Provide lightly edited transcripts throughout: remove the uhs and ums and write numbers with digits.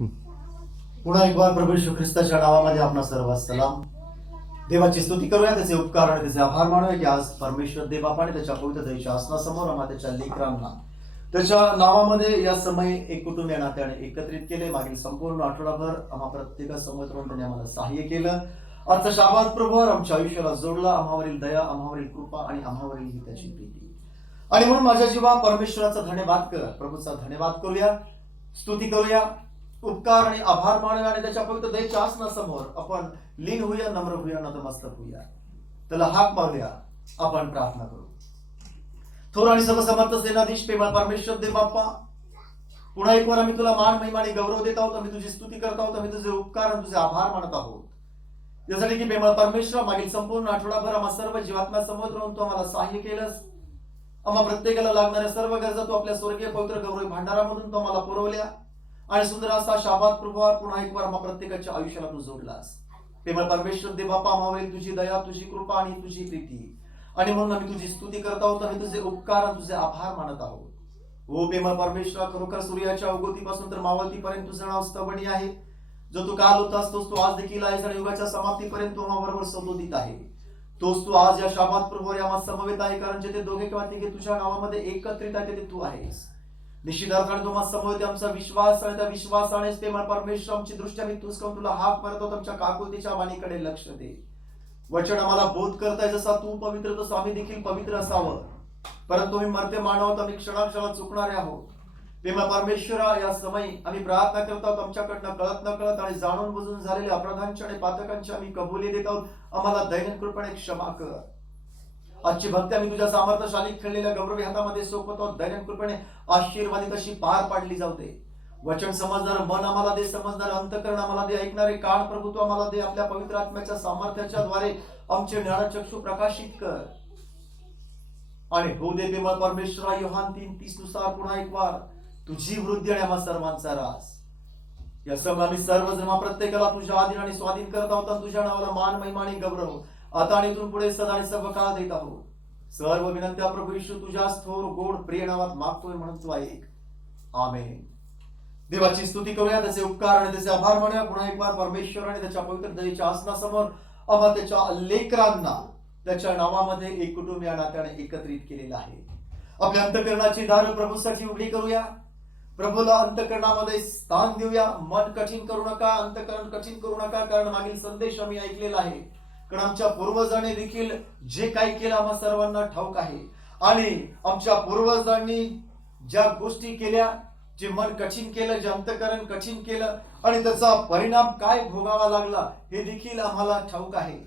पुन्हा एक बार प्रभू येशू ख्रिस्ताच्या नावामध्ये आपणा सर्व सलाम. देवाची स्तुती करूया, त्याचे उपकार आणि त्याचे आभार मानूया की आज परमेश्वर देव बापाने त्याच्या पवित्र दयेच्या आसनासमोर आम्हा त्याच्या लेकरांना त्याच्या नावामध्ये या समय एक कुटुंब या नात्याने एकत्रित केले. मागील संपूर्ण आठवडाभर आम्हा प्रत्येकासमोर त्यांनी आम्हाला सहाय्य केलं. आजचा शाबात प्रभूवर आमच्या आयुष्याला जोडला. आम्हावरील दया, आम्हावरील कृपा आणि आम्हावरील ही त्याची प्रीती. आणि म्हणून माझ्या जीवा परमेश्वराचा धन्यवाद कर, प्रभूचा धन्यवाद करूया, स्तुती करूया, उपकार आणि आभार मानूया आणि त्याच्या पवित्र दयेच्या आसनासमोर आपण लीन होऊया, नम्र होऊया, नतमस्तक होऊया, त्याला हाक मारूया. आपण प्रार्थना करू. थोर आणि सर्वसमर्थ सेनाधीश प्रेमळ परमेश्वर देव बाप्पा, पुन्हा एक वार आम्ही तुला मान, महिमा आणि गौरव देत आहोत. आम्ही तुझी स्तुती करत आहोत. आम्ही तुझे उपकार आणि तुझे आभार मानत आहोत यासाठी की प्रेमळ परमेश्वर मागील संपूर्ण आठवडाभर आम्हा सर्व जीवात्मा समोर राहून तू आम्हाला सहाय्य केलंस. आम्हा प्रत्येकाला लागणाऱ्या सर्व गरजा तू आपल्या स्वर्गीय पवित्र गौरव भांडारामधून तू आम्हाला पुरवल्या आणि सुंदर असा शाबात प्रभूवर पुन्हा एक वार आम्हा प्रत्येकाच्या आयुष्याला तू जोडलास. प्रेमळ परमेश्वर देव बाप्पा, आम्हावरील तुझी दया, तुझी कृपा आणि तुझी प्रीती, आणि म्हणून आम्ही तुझी स्तुती करत आहोत. आम्ही तुझे उपकार आणि तुझे आभार मानत आहोत. ओ प्रेमळ परमेश्वर, खरोखर सूर्याच्या उगवतीपासून तर मावळतीपर्यंत तुझं नाव स्तवनी आहे. जो तू काल होतास तोच तू आज देखील आहेस आणि युगाच्या समाप्तीपर्यंत तू आम्हाबरोबर सदोदित आहे. तोच तू आज या शाबात प्रभूवर आम्हा समवेत आहे, कारण जेथे दोघे किंवा तिघे तुझ्या नावामध्ये एकत्रित आहे तेथे तू आहेस. निश्चित अर्थाने तुम्हा समवेत आमचा विश्वास आणि त्या विश्वासाने प्रेमळ परमेश्वर आमची दृष्टी आम्ही तूच करून तुला हाक मारत आहोत. आमच्या काकुलतीच्या वाणीकडे लक्ष दे. वचन आम्हाला बोध करताय, जसा तू पवित्र तसं आम्ही देखील पवित्र असावं. परंतु आम्ही मरते मानव आहोत, आम्ही क्षणाक्षणाला चुकणारे आहोत. प्रेमळ परमेश्वरा, या समय आम्ही प्रार्थना करत आहोत. आमच्याकडनं कळत न कळत आणि जाणून बुजून झालेल्या अपराधांच्या आणि पातकांची आम्ही कबुली देत आहोत. आम्हाला दैनंदिन कृपेने क्षमा कर. आजची भक्ती आम्ही तुझ्या सामर्थ्यशाली खेळलेल्या गौरवी हातामध्ये सोपत आहोत. दैनंदिन कृपेने आशीर्वादित अशी पार पाडली जाऊ दे. वचन समजणार मन आम्हाला दे, समजणार अंतकरण आम्हाला दे, ऐकणारे कान प्रभुत्व आम्हाला दे. आपल्या पवित्र आत्म्याच्या सामर्थ्याच्या द्वारे आमचे ज्ञानचक्षु प्रकाशित कर आणि होऊ दे प्रेमळ परमेश्वरा, योहान 3:30 नुसार पुन्हा एक वार तुझी वृद्धी आणि आम्हा सर्वांचा रास. या सर्व आम्ही सर्वजण प्रत्येकाला तुझ्या अधीन आणि स्वाधीन करत आहोत आणि तुझ्या नावाला मान, महिमा आणि गौरव आता आणि इथून पुढे सदा आणि सर्व काळ देत आहोत. सर्व विनंत्या प्रभू येशू तुझ्या थोर गोड प्रिय नावात मागतोय, म्हणून तू ऐक. आमेन. देवाची स्तुती करूया, त्याचे उपकार आणि त्याचे आभार मानूया. पुन्हा एक बार परमेश्वर आणि त्याच्या पवित्र दयेच्या आसनासमोर आम्हा त्याच्या लेकरांना त्याच्या नावामध्ये एक कुटुंब या नात्याने एकत्रित केलेलं आहे. आपल्या अंतकरणाची दार प्रभूसाठी उघडी करूया. प्रभूला अंतकरणामध्ये स्थान देऊया. मन कठीण करू नका, अंतकरण कठीण करू नका, कारण मागील संदेश आम्ही ऐकलेला आहे. कारण आमच्या पूर्वजांनी देखील जे काही केलं आम्हा सर्वांना ठाऊक आहे. आणि आमच्या पूर्वजांनी ज्या गोष्टी केल्या, जे मन कठीण केलं, जे अंतकरण कठीण केलं आणि त्याचा परिणाम काय भोगावा लागला हे देखील आम्हाला ठाऊक आहे.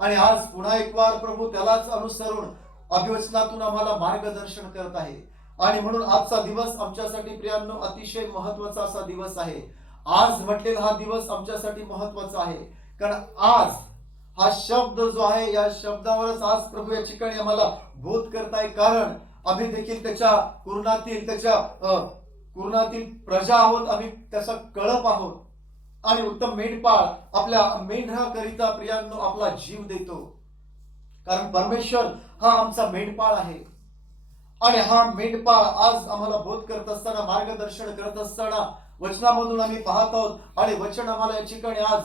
आणि आज पुन्हा एक वार प्रभू त्यालाच अनुसरून अभिवचनातून आम्हाला मार्गदर्शन करत आहे. आणि म्हणून आजचा दिवस आमच्यासाठी प्रियांनो अतिशय महत्वाचा असा दिवस आहे. आज म्हटलेला हा दिवस आमच्यासाठी महत्वाचा आहे, कारण आज हा शब्द जो आहे, या शब्दावरच आज प्रभू या ठिकाणी आम्हाला बोध करताय. कारण आम्ही देखील त्याच्या कुरणातील प्रजा आहोत. आम्ही त्याचा कळप आहोत आणि उत्तम मेंढपाळ आपल्या मेंढराकरिता प्रियांनो आपला जीव देतो. कारण परमेश्वर हा आमचा मेंढपाळ आहे. आणि हा मेंढपाळ आज आम्हाला बोध करत असताना, मार्गदर्शन करत असताना वचनामधून आम्ही पाहत आहोत. आणि वचन आम्हाला या ठिकाणी आज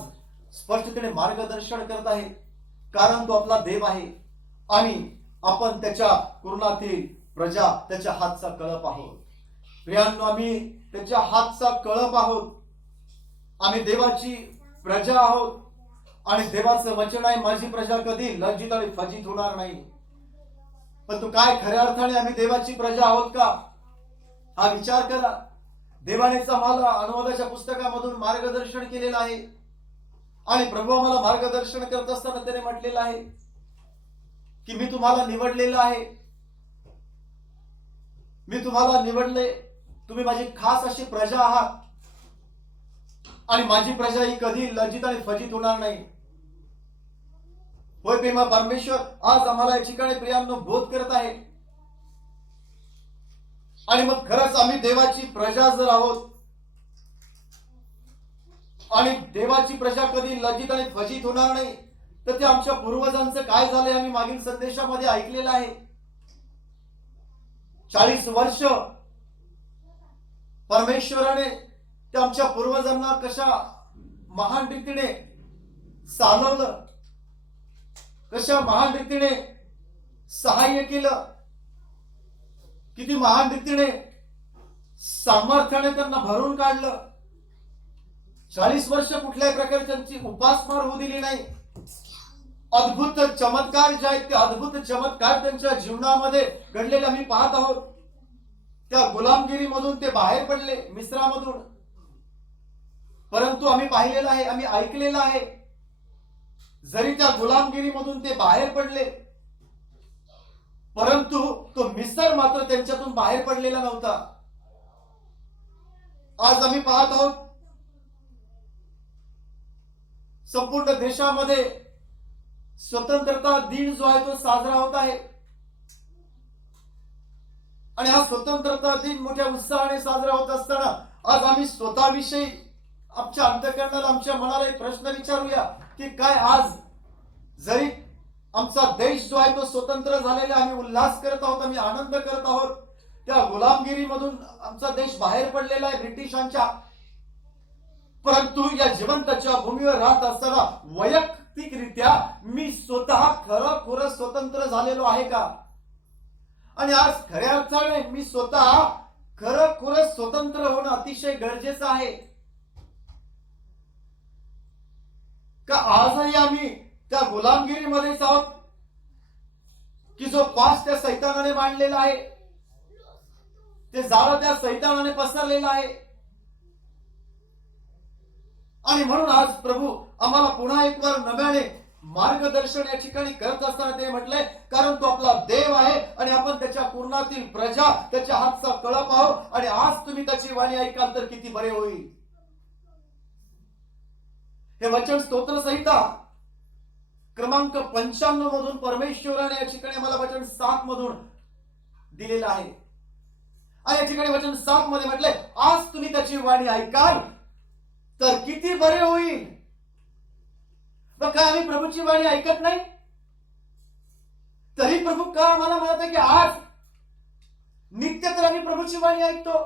स्पष्टपणे मार्गदर्शन करत आहे, कारण तो आपला देव आहे आणि आपण त्याच्या कुरणातील प्रजा, त्याच्या हातचा कळप आहोत. प्रियांनो, आम्ही त्याच्या हातचा कळप आहोत. आम्ही देवाची प्रजा आहोत आणि देवाचं वचन आहे, माझी प्रजा कधी लज्जित आणि फजित होणार नाही. पण तू काय खऱ्या अर्थाने आम्ही देवाची प्रजा आहोत का, हा विचार करा. देवानेच आम्हाला अनुवादाच्या पुस्तकामधून मार्गदर्शन केलेलं आहे. आणि प्रभू आम्हाला मार्गदर्शन करत असताना त्याने म्हटलेलं आहे की मी तुम्हाला निवडलेलं आहे, मी तुम्हाला निवडले, तुम्ही माझी खास अशी प्रजा आहात आणि माझी प्रजा ही कधी लज्जित आणि फजित होणार नाही. होय प्रेमा परमेश्वर आज आम्हाला या ठिकाणी प्रियांनो बोध करत आहे. आणि मग खरंच आम्ही देवाची प्रजा जर आहोत आणि देवाची प्रजा कधी लज्जित आणि फजित होणार नाही, तर ते आमच्या पूर्वजांचं काय झालंय आम्ही मागील संदेशामध्ये ऐकलेलं आहे. 40 वर्ष परमेश्वराने त्या आमच्या पूर्वजांना कशा महान रीतीने चालवलं, कशा महान रीतीने सहाय्य केलं, किती महान रीतीने सामर्थ्याने त्यांना भरून काढलं. 40 वर्ष कुठल्याही प्रकारे त्यांची उपासमार होऊ दिली नाही. अद्भुत चमत्कार जे आहेत ते अद्भुत चमत्कार त्यांच्या जीवनामध्ये घडलेले आम्ही पाहत आहोत. त्या गुलामगिरीमधून ते बाहेर पडले, मिस्रामधून. परंतु आम्ही पाहिलेलं आहे, आम्ही ऐकलेलं आहे, जरी त्या गुलामगिरीमधून ते बाहेर पडले, परंतु तो मिस्र मात्र त्यांच्यातून बाहेर पडलेला नव्हता. आज आम्ही पाहत आहोत संपूर्ण देशामध्ये स्वतंत्रता दिन जो आहे तो साजरा होत आहे. आणि हा स्वतंत्रता दिन मोठ्या उत्साहाने साजरा होत असताना आज आम्ही स्वतःविषयी आमच्या अंतःकरणाला, आमच्या मनाला एक प्रश्न विचारूया की काय आज जरी आमचा देश जो आहे तो स्वतंत्र झालेला, आम्ही उल्हास करत आहोत, आम्ही आनंद करत आहोत, त्या गुलामगिरीमधून आमचा देश बाहेर पडलेला आहे ब्रिटिशांच्या, परंतु या जिवंताच्या भूमीवर राहत असताना वैयक्तिकरित्या मी स्वतः खरं स्वतंत्र झालेलो आहे का? आणि आज खऱ्या अर्थाने मी स्वतः खरं स्वतंत्र होणं अतिशय गरजेचं आहे का? आजही आम्ही त्या गुलामगिरीमध्येच आहोत की जो पास त्या सैतानाने मांडलेला आहे, ते जाळं त्या सैतानाने पसरलेलं आहे. आणि म्हणून आज प्रभू आम्हाला पुन्हा एक वार नव्याने मार्गदर्शन या ठिकाणी करत असताना ते म्हटलंय, कारण तो आपला देव आहे आणि आपण त्याच्या पूर्णातील प्रजा, त्याच्या हातचा कळप आहोत. आणि आज तुम्ही त्याची वाणी ऐकाल तर किती बरे होईल. हे वचन स्तोत्र संहिता क्रमांक 95 मधून परमेश्वराने या ठिकाणी मला वचन 7 मधून दिलेलं आहे. आणि या ठिकाणी वचन 7 मध्ये म्हटलंय, आज तुम्ही त्याची वाणी ऐकाल तर किती बरे होईल. मग काय आम्ही प्रभूची वाणी ऐकत नाही? तरी प्रभू का आम्हाला म्हणत आहे की आज नित्य तर आम्ही प्रभूची वाणी ऐकतो,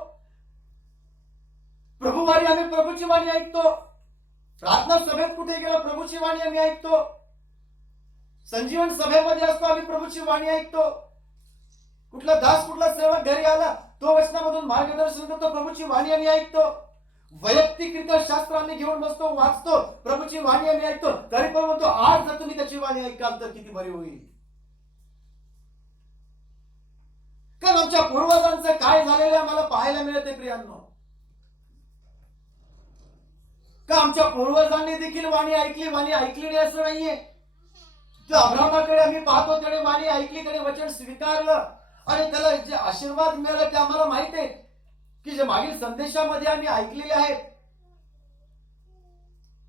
प्रभुवारी आम्ही प्रभूची वाणी ऐकतो, प्रार्थना सभेत कुठे गेलो प्रभूची वाणी आम्ही ऐकतो, संजीवन सभेमध्ये असतो आम्ही प्रभूची वाणी ऐकतो, कुठला दास कुठला सेवक घरी आला तो वचनामधून मार्गदर्शन करतो, प्रभूची वाणी आम्ही ऐकतो, वैयक्तिकरित्या शास्त्र आम्ही घेऊन बसतो, वाचतो, प्रभूची वाणी आम्ही ऐकतो, तरी पण म्हणतो आज जर तुम्ही त्याची वाणी ऐकाल तर किती बरे होईल. कारण आमच्या पूर्वजांचं काय झालेलं आम्हाला पाहायला मिळते प्रियांनो. का आमच्या पूर्वजांनी देखील वाणी ऐकली नाही असं नाहीये. त्या अब्राहमाकडे आम्ही पाहतो, त्याने वाणी ऐकली, त्याने वचन स्वीकारलं आणि त्याला जे आशीर्वाद मिळाले ते आम्हाला माहित आहे की जे मागील संदेशामध्ये आम्ही ऐकलेले आहेत.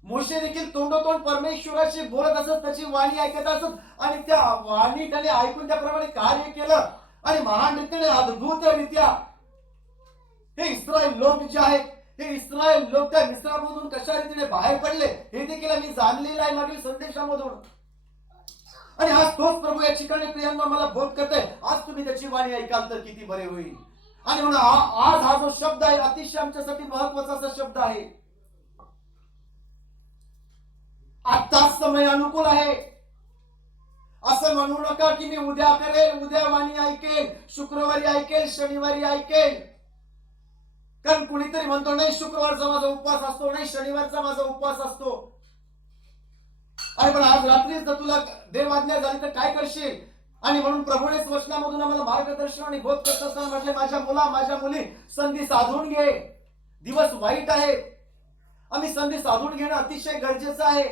मोशे देखील तोंडोतोंड परमेश्वराशी बोलत असत, त्याची वाणी ऐकत असत आणि त्या वाणी त्याने ऐकून त्याप्रमाणे कार्य केलं आणि महान रीतीने अद्भुतरित्या हे इस्रायल लोक जे आहेत, हे इस्रायल लोक त्या मिस्रामधून कशा रीतीने बाहेर पडले हे देखील आम्ही जाणलेलं आहे मागील संदेशामधून. आणि आज तोच प्रभू या ठिकाणी प्रियांना मला बोध करतोय, आज तुम्ही त्याची वाणी ऐकाल तर किती बरे होईल. आणि म्हणून आज हा जो शब्द आहे अतिशय आमच्यासाठी महत्वाचा असा शब्द आहे. आत्ताच समय अनुकूल आहे. असं म्हणू नका की मी उद्या करेल, उद्या वाणी ऐकेल, शुक्रवारी ऐकेल, शनिवारी ऐकेल. कारण कुणीतरी म्हणतो नाही शुक्रवारचा माझा उपवास असतो, नाही शनिवारचा माझा उपवास असतो. अरे पण आज रात्रीच जर तुला देव आज्ञा झाली तर काय करशील? आणि म्हणून प्रभूनेच वचनामधून आम्हाला मार्गदर्शन आणि बोध करत असताना म्हटले, माझ्या मुला, माझ्या मुली, संधी साधून घे. दिवस वाईट आहे, आम्ही संधी साधून घेणं अतिशय गरजेचं आहे.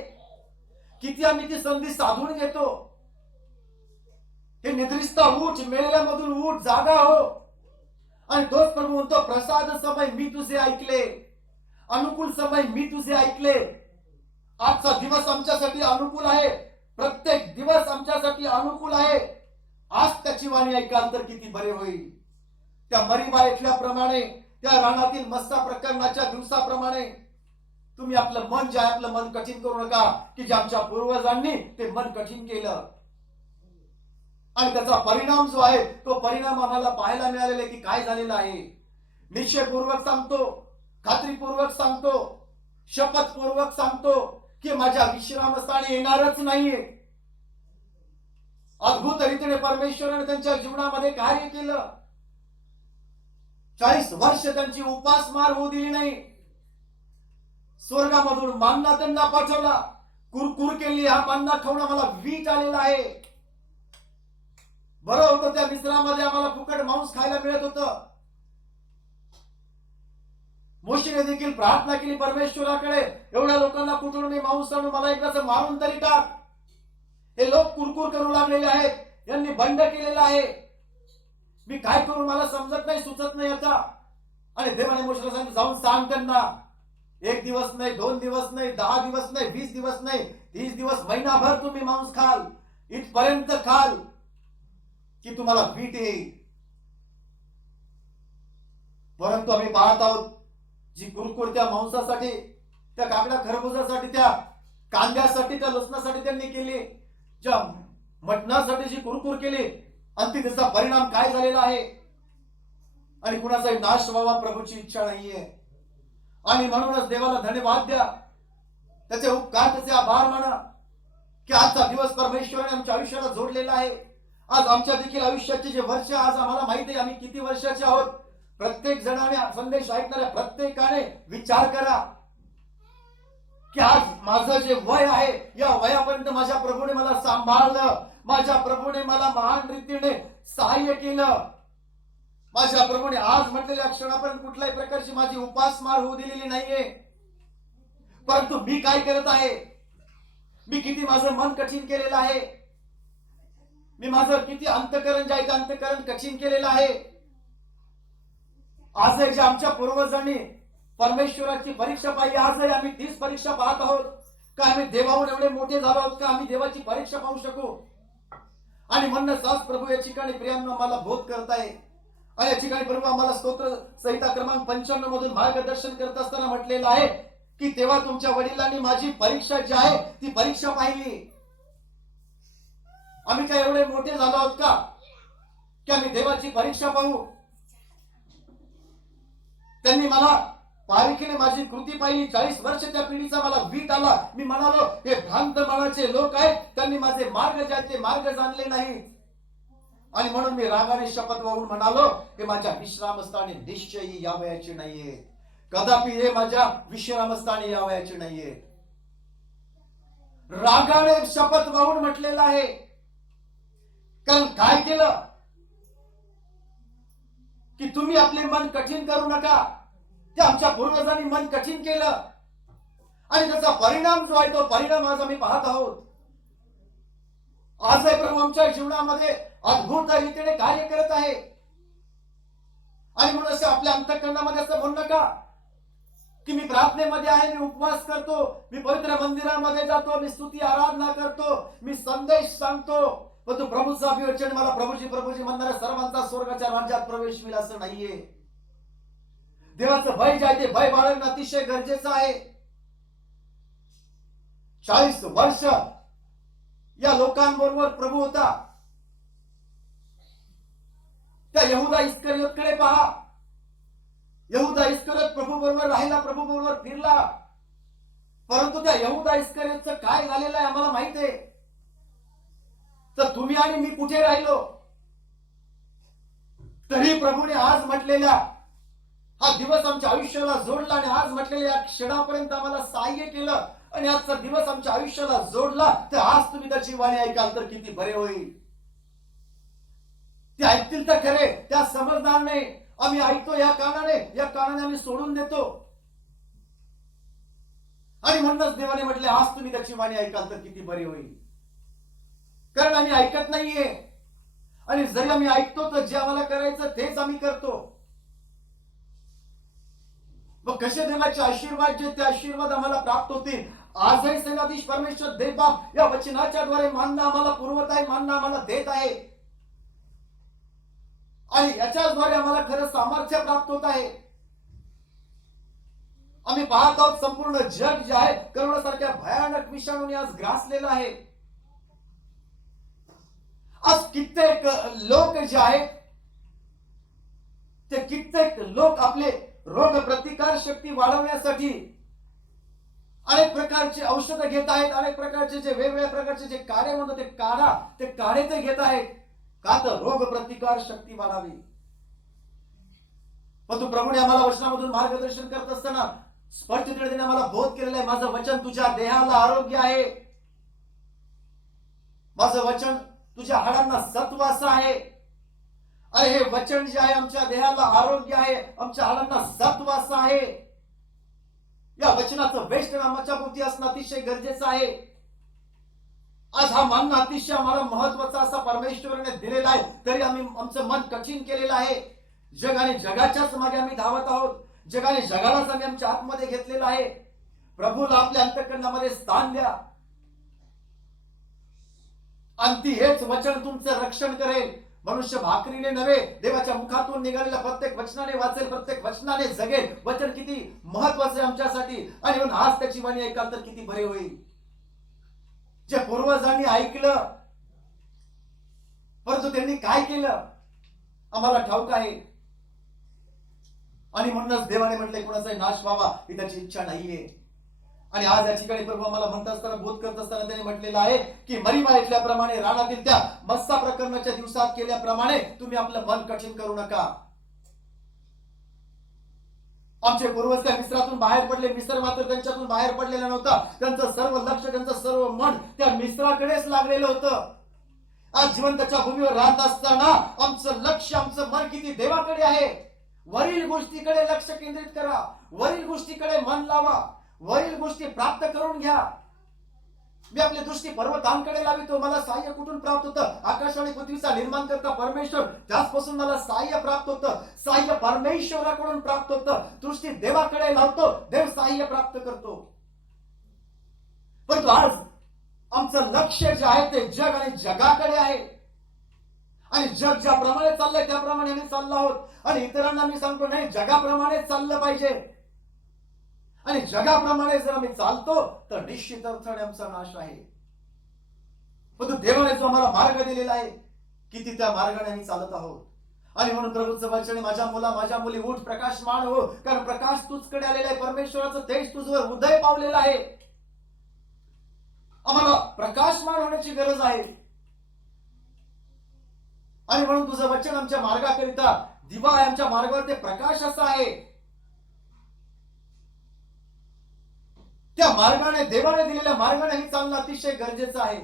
किती आम्ही ती संधी साधून घेतो? हे निद्रिस्ता उठ, मेलेल्यामधून उठ, जागा हो. आणि तोच प्रभू म्हणतो, प्रसाद समय मी तुझे ऐकले, अनुकूल समय मी तुझे ऐकले. आजचा दिवस आमच्यासाठी अनुकूल आहे, प्रत्येक दिवस आमच्यासाठी अनुकूल आहे. आज त्याची वाणी ऐकाल तर किती बरे होईल. त्या मरीबा ऐकल्याप्रमाणे, त्या रानातील मस्सा प्रकरणाच्या दिवसाप्रमाणे तुम्ही आपलं मन जे आहे, आपलं मन कठीण करू नका की जे आमच्या पूर्वजांनी ते मन कठीण केलं. आणि त्याचा परिणाम जो आहे तो परिणाम आम्हाला पाहायला मिळालेला की काय झालेला आहे. निश्चयपूर्वक सांगतो, खात्रीपूर्वक सांगतो, शपथपूर्वक सांगतो की माझ्या विश्रामस्थानी येणारच नाहीये. अद्भुत रीतीने परमेश्वराने त्यांच्या जीवनामध्ये कार्य केलं. 40 वर्ष त्यांची उपासमार होऊ दिली नाही. स्वर्गामधून मान्ना त्यांना पाठवला. कुरकुर केली, हा मान्ना खाऊन आम्हाला वीट आलेला आहे. बरं होतं त्या मिस्रामध्ये आम्हाला फुकट मांस खायला मिळत होतं. मोशेने देखील प्रार्थना केली परमेश्वराकडे, एवढ्या लोकांना कुठून मी मांस आणून मला एकदाच मारून तरी टाक. हे लोक कुरकुर करू लागलेले आहेत, यांनी बंड केलेला आहे, मी काय करू मला समजत नाही, सुचत नाही आता. आणि देवाने मोशेला सांगितलं, जाऊन सांग त्यांना, 1 दिवस नाही, 2 दिवस नाही, 10 दिवस नाही, 20 दिवस नाही, 30 दिवस, महिनाभर तुम्ही मांस खाल, इथपर्यंत खाल की तुम्हाला वीट येईल. परंतु आम्ही पाहत आहोत, जी कुरकुर त्या मांसासाठी, त्या काकडा खरबुजासाठी, त्या कांद्यासाठी, त्या लसणासाठी त्यांनी केली, ज्या मटणासाठी जी कुरकुर केली, अंतिम त्याचा परिणाम काय झालेला आहे. आणि कुणाचाही नाश व्हावा प्रभूची इच्छा नाहीये. आणि म्हणूनच देवाला धन्यवाद द्या, त्याचे उपकार, त्याचे आभार माना की आजचा दिवस परमेश्वराने आमच्या आयुष्याला जोडलेला आहे. आज आमच्या देखील आयुष्याचे जे वर्ष, आज आम्हाला माहिती आहे आम्ही किती वर्षाचे आहोत. प्रत्येक जणाने संदेश ऐकणाऱ्या प्रत्येकाने विचार करा की आज माझं जे वय आहे, या वयापर्यंत माझ्या प्रभूने मला सांभाळलं, माझ्या प्रभूने मला महान रीतीने सहाय्य केलं, माझ्या प्रभूने आज म्हटलेल्या क्षणापर्यंत कुठल्याही प्रकारची माझी उपासमार होऊ दिलेली नाहीये. परंतु मी काय करत आहे, मी किती माझं मन कठीण केलेलं आहे, मी माझं किती अंतकरण जे आहे ते अंतकरण कठीण केलेलं आहे. आजही जे आमच्या पूर्वजांनी परमेश्वराची परीक्षा पाहिली, आजही आम्ही तीच परीक्षा पाहत आहोत का आम्ही देवाहून एवढे मोठे झालो आहोत का आम्ही देवाची परीक्षा पाहू शकू. आणि म्हणणं सहज प्रभू या ठिकाणी प्रियांनो आम्हाला बोध करताय. आणि या ठिकाणी प्रभू आम्हाला स्तोत्र संहिता क्रमांक 95 मधून मार्गदर्शन करत असताना म्हटलेलं आहे की तेव्हा तुमच्या वडिलांनी माझी परीक्षा जी आहे ती परीक्षा पाहिली. आम्ही काय एवढे मोठे झालो आहोत का की आम्ही देवाची परीक्षा पाहू. त्यांनी मला बारीकीने माझी कृती पाहिली. 40 वर्ष त्या पिढीचा मला वीट आला. मी म्हणालो हे भ्रांत मनाचे लोक आहेत, त्यांनी माझे मार्ग जे आहेत ते मार्ग जाणले नाहीत. आणि म्हणून मी रागाने शपथ वाहून म्हणालो हे माझ्या विश्रामस्थानी निश्चयही यावयाचे नाहीये, कदापि हे माझ्या विश्रामस्थानी यावयाचे नाहीये. रागाने शपथ वाहून म्हटलेलं आहे. कारण काय केलं की तुम्ही आपले मन कठीण करू नका. ते आमच्या पूर्वजांनी मन कठीण केलं आणि त्याचा परिणाम जो आहे तो परिणाम आज आम्ही पाहत आहोत. आज प्रभू आमच्या जीवनामध्ये अद्भुत रीतीने कार्य करत आहे. आणि म्हणून असं आपल्या अंतःकरणामध्ये असं म्हणू नका की मी प्रार्थनेमध्ये आहे, मी उपवास करतो, मी पवित्र मंदिरामध्ये जातो, मी स्तुती आराधना करतो, मी संदेश सांगतो, पण तो प्रभूचा विवेचन मला प्रभूजी म्हणणाऱ्या सर्वांचा स्वर्गाच्या राज्यात प्रवेश मिळेल असं नाहीये. देवाचं भय जे आहे ते भय बाळगणं अतिशय गरजेचं आहे. 40 वर्ष या लोकांबरोबर प्रभू होता. त्या यहुदा इस्करियोतकडे पहा. यहुदा इस्करियोत प्रभू बरोबर राहिला, प्रभू बरोबर फिरला, परंतु त्या यहुदा इस्करियोतचं काय झालेलं आहे आम्हाला माहित आहे. तर तुम्ही आणि मी कुठे राहिलो. तरी प्रभूने आज म्हटलेल्या हा दिवस आमच्या आयुष्याला जोडला आणि आज म्हटलेल्या या क्षणापर्यंत आम्हाला सहाय्य केलं आणि आजचा दिवस आमच्या आयुष्याला जोडला. तर आज तुम्ही त्याची वाणी ऐकाल तर किती बरे होईल. ते ऐकतील तर खरे, त्या समजणार नाही. आम्ही ऐकतो या कारणाने आम्ही सोडून देतो. आणि म्हणूनच देवाने म्हटले आज तुम्ही त्याची वाणी ऐकाल तर किती बरे होईल. कारण आम्ही ऐकत नाहीये. आणि जरी आम्ही ऐकतो तर जे आम्हाला करायचं तेच आम्ही करतो. मग कसे देवाचे आशीर्वाद जे ते आशीर्वाद आम्हाला प्राप्त होतील. आजही सेनाधीश परमेश्वर देवबाप या वचनाच्या द्वारे मानना आम्हाला पुरवत आहे, मानना आम्हाला देत आहे. आणि याच्याद्वारे आम्हाला खरं सामर्थ्य प्राप्त होत आहे. आम्ही पाहत आहोत संपूर्ण जग जे आहे करोनासारख्या भयानक विषाणूने आज ग्रासलेलं आहे. आज कित्येक लोक जे आहेत ते कित्येक लोक आपले रोग प्रतिकार शक्ती वाढवण्यासाठी अनेक प्रकारचे औषधं घेत आहेत, अनेक प्रकारचे जे वेगवेगळ्या प्रकारचे जे काढे म्हणतो ते काढे ते घेत आहेत, का तर रोग प्रतिकार शक्ती वाढावी. पण तू प्रभूने आम्हाला वचनामधून मार्गदर्शन करत असताना स्पष्टपणे आम्हाला बोध केलेला आहे, माझं वचन तुझ्या देहाला आरोग्य आहे, माझं वचन तुझ्या हाडांना सत्व असं आहे. अरे हे वचन जे आहे आमच्या देहाला आरोग्य आहे, आमच्या हाडांना सत्व असं आहे. या वचनाचं वेष्टन आमच्या भोवती असणं अतिशय गरजेचं आहे. आज हा मानणं अतिशय आम्हाला महत्वाचा असा परमेश्वराने दिलेला आहे, तरी आम्ही आमचं मन कठीण केलेलं आहे. जग आणि जगाच्याच मागे आम्ही धावत आहोत, जग आणि जगालाच आम्ही आमच्या आतमध्ये घेतलेलं आहे. प्रभूला आपल्या अंतःकरणामध्ये स्थान द्या, आणि हेच वचन तुमचं रक्षण करेल. मनुष्य भाकरीने नव्हे, देवाच्या मुखातून निघालेल्या प्रत्येक वचनाने वाचेल, प्रत्येक वचनाने जगेल. वचन किती महत्वाचं आहे आमच्यासाठी, आणि म्हणून आज त्याची वाणी ऐकाल तर किती बरे होईल. जे पूर्वजांनी ऐकलं, परंतु त्यांनी काय केलं आम्हाला ठाऊक आहे. आणि म्हणूनच देवाने म्हटलंय कुणाचाही नाश व्हावा ही त्याची इच्छा नाहीये. आणि आज या ठिकाणी प्रभू आम्हाला म्हणत असताना, बोध करत असताना त्याने म्हटलेलं आहे की मरिबा ऐकल्याप्रमाणे रानातील त्या मस्सा प्रकरणाच्या दिवसात केल्याप्रमाणे तुम्ही आपलं मन कठीण करू नका. आमचे पूर्वज त्या मिस्रातून बाहेर पडले, मिस्र मात्र त्यांच्यातून बाहेर पडलेला नव्हता. त्यांचं सर्व लक्ष, त्यांचं सर्व मन त्या मिस्राकडेच लागलेलं होतं. आज जिवंतच्या भूमीवर राहत असताना आमचं लक्ष, आमचं मन किती देवाकडे आहे. वरील गोष्टीकडे लक्ष केंद्रित करा, वरील गोष्टीकडे मन लावा, वरील गोष्टी प्राप्त करून घ्या. मी आपली दृष्टी पर्वतांकडे लावितो, मला सहाय्य कुठून प्राप्त होतं? आकाश आणि पृथ्वीचा निर्माण करता परमेश्वर, त्याचपासून मला सहाय्य प्राप्त होतं. सहाय्य परमेश्वराकडून प्राप्त होतं. दृष्टी देवाकडे लावतो, देव सहाय्य प्राप्त करतो. परंतु आज आमचं लक्ष जे आहे ते जग आणि जगाकडे आहे, आणि जग ज्याप्रमाणे चाललंय त्याप्रमाणे आम्ही चाललो आहोत. आणि इतरांना मी सांगतो नाही, जगाप्रमाणे चाललं पाहिजे. आणि जगाप्रमाणे जर आम्ही चालतो तर निश्चित अर्थाने आमचा नाश आहे. परंतु देवाने जो आम्हाला मार्ग दिलेला आहे, किती त्या मार्गाने आम्ही चालत आहोत. आणि म्हणून प्रभूचं वचन, माझ्या मुला, माझ्या मुली, उठ प्रकाशमान हो, कारण प्रकाश तुझकडे आलेला आहे. परमेश्वराचं तेज तुझवर उदय पावलेलं आहे. आम्हाला प्रकाशमान होण्याची गरज आहे. आणि म्हणून तुझं वचन आमच्या मार्गाकरिता दिवा आहे, आमच्या मार्गावर ते प्रकाश असा आहे. त्या मार्गाने, देवाने दिलेल्या मार्गाने आम्ही चालणं अतिशय गरजेचं आहे.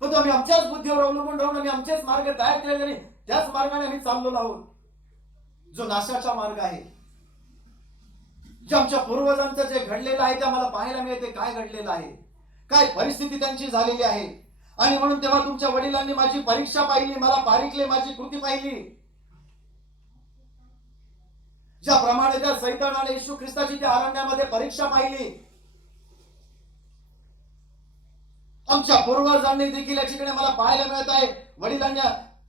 पण आम्ही आमच्याच बुद्धीवर अवलंबून राहून आम्ही आमचेच मार्ग तयार केले आणि त्याच मार्गाने आम्ही चाललो आहोत, जो नाशाचा मार्ग आहे. जे आमच्या पूर्वजांचं जे घडलेलं आहे ते आम्हाला पाहायला मिळते, काय घडलेलं आहे, काय परिस्थिती त्यांची झालेली आहे. आणि म्हणून तेव्हा तुमच्या वडिलांनी माझी परीक्षा पाहिली, मला पारिकले, माझी कृती पाहिली. ज्याप्रमाणे त्या सैतानाने येशू ख्रिस्ताची त्या अरण्यामध्ये परीक्षा पाहिली, आमच्या पूर्वजांनी देखील या ठिकाणी मला पाहायला मिळत आहे. वडिलांनी,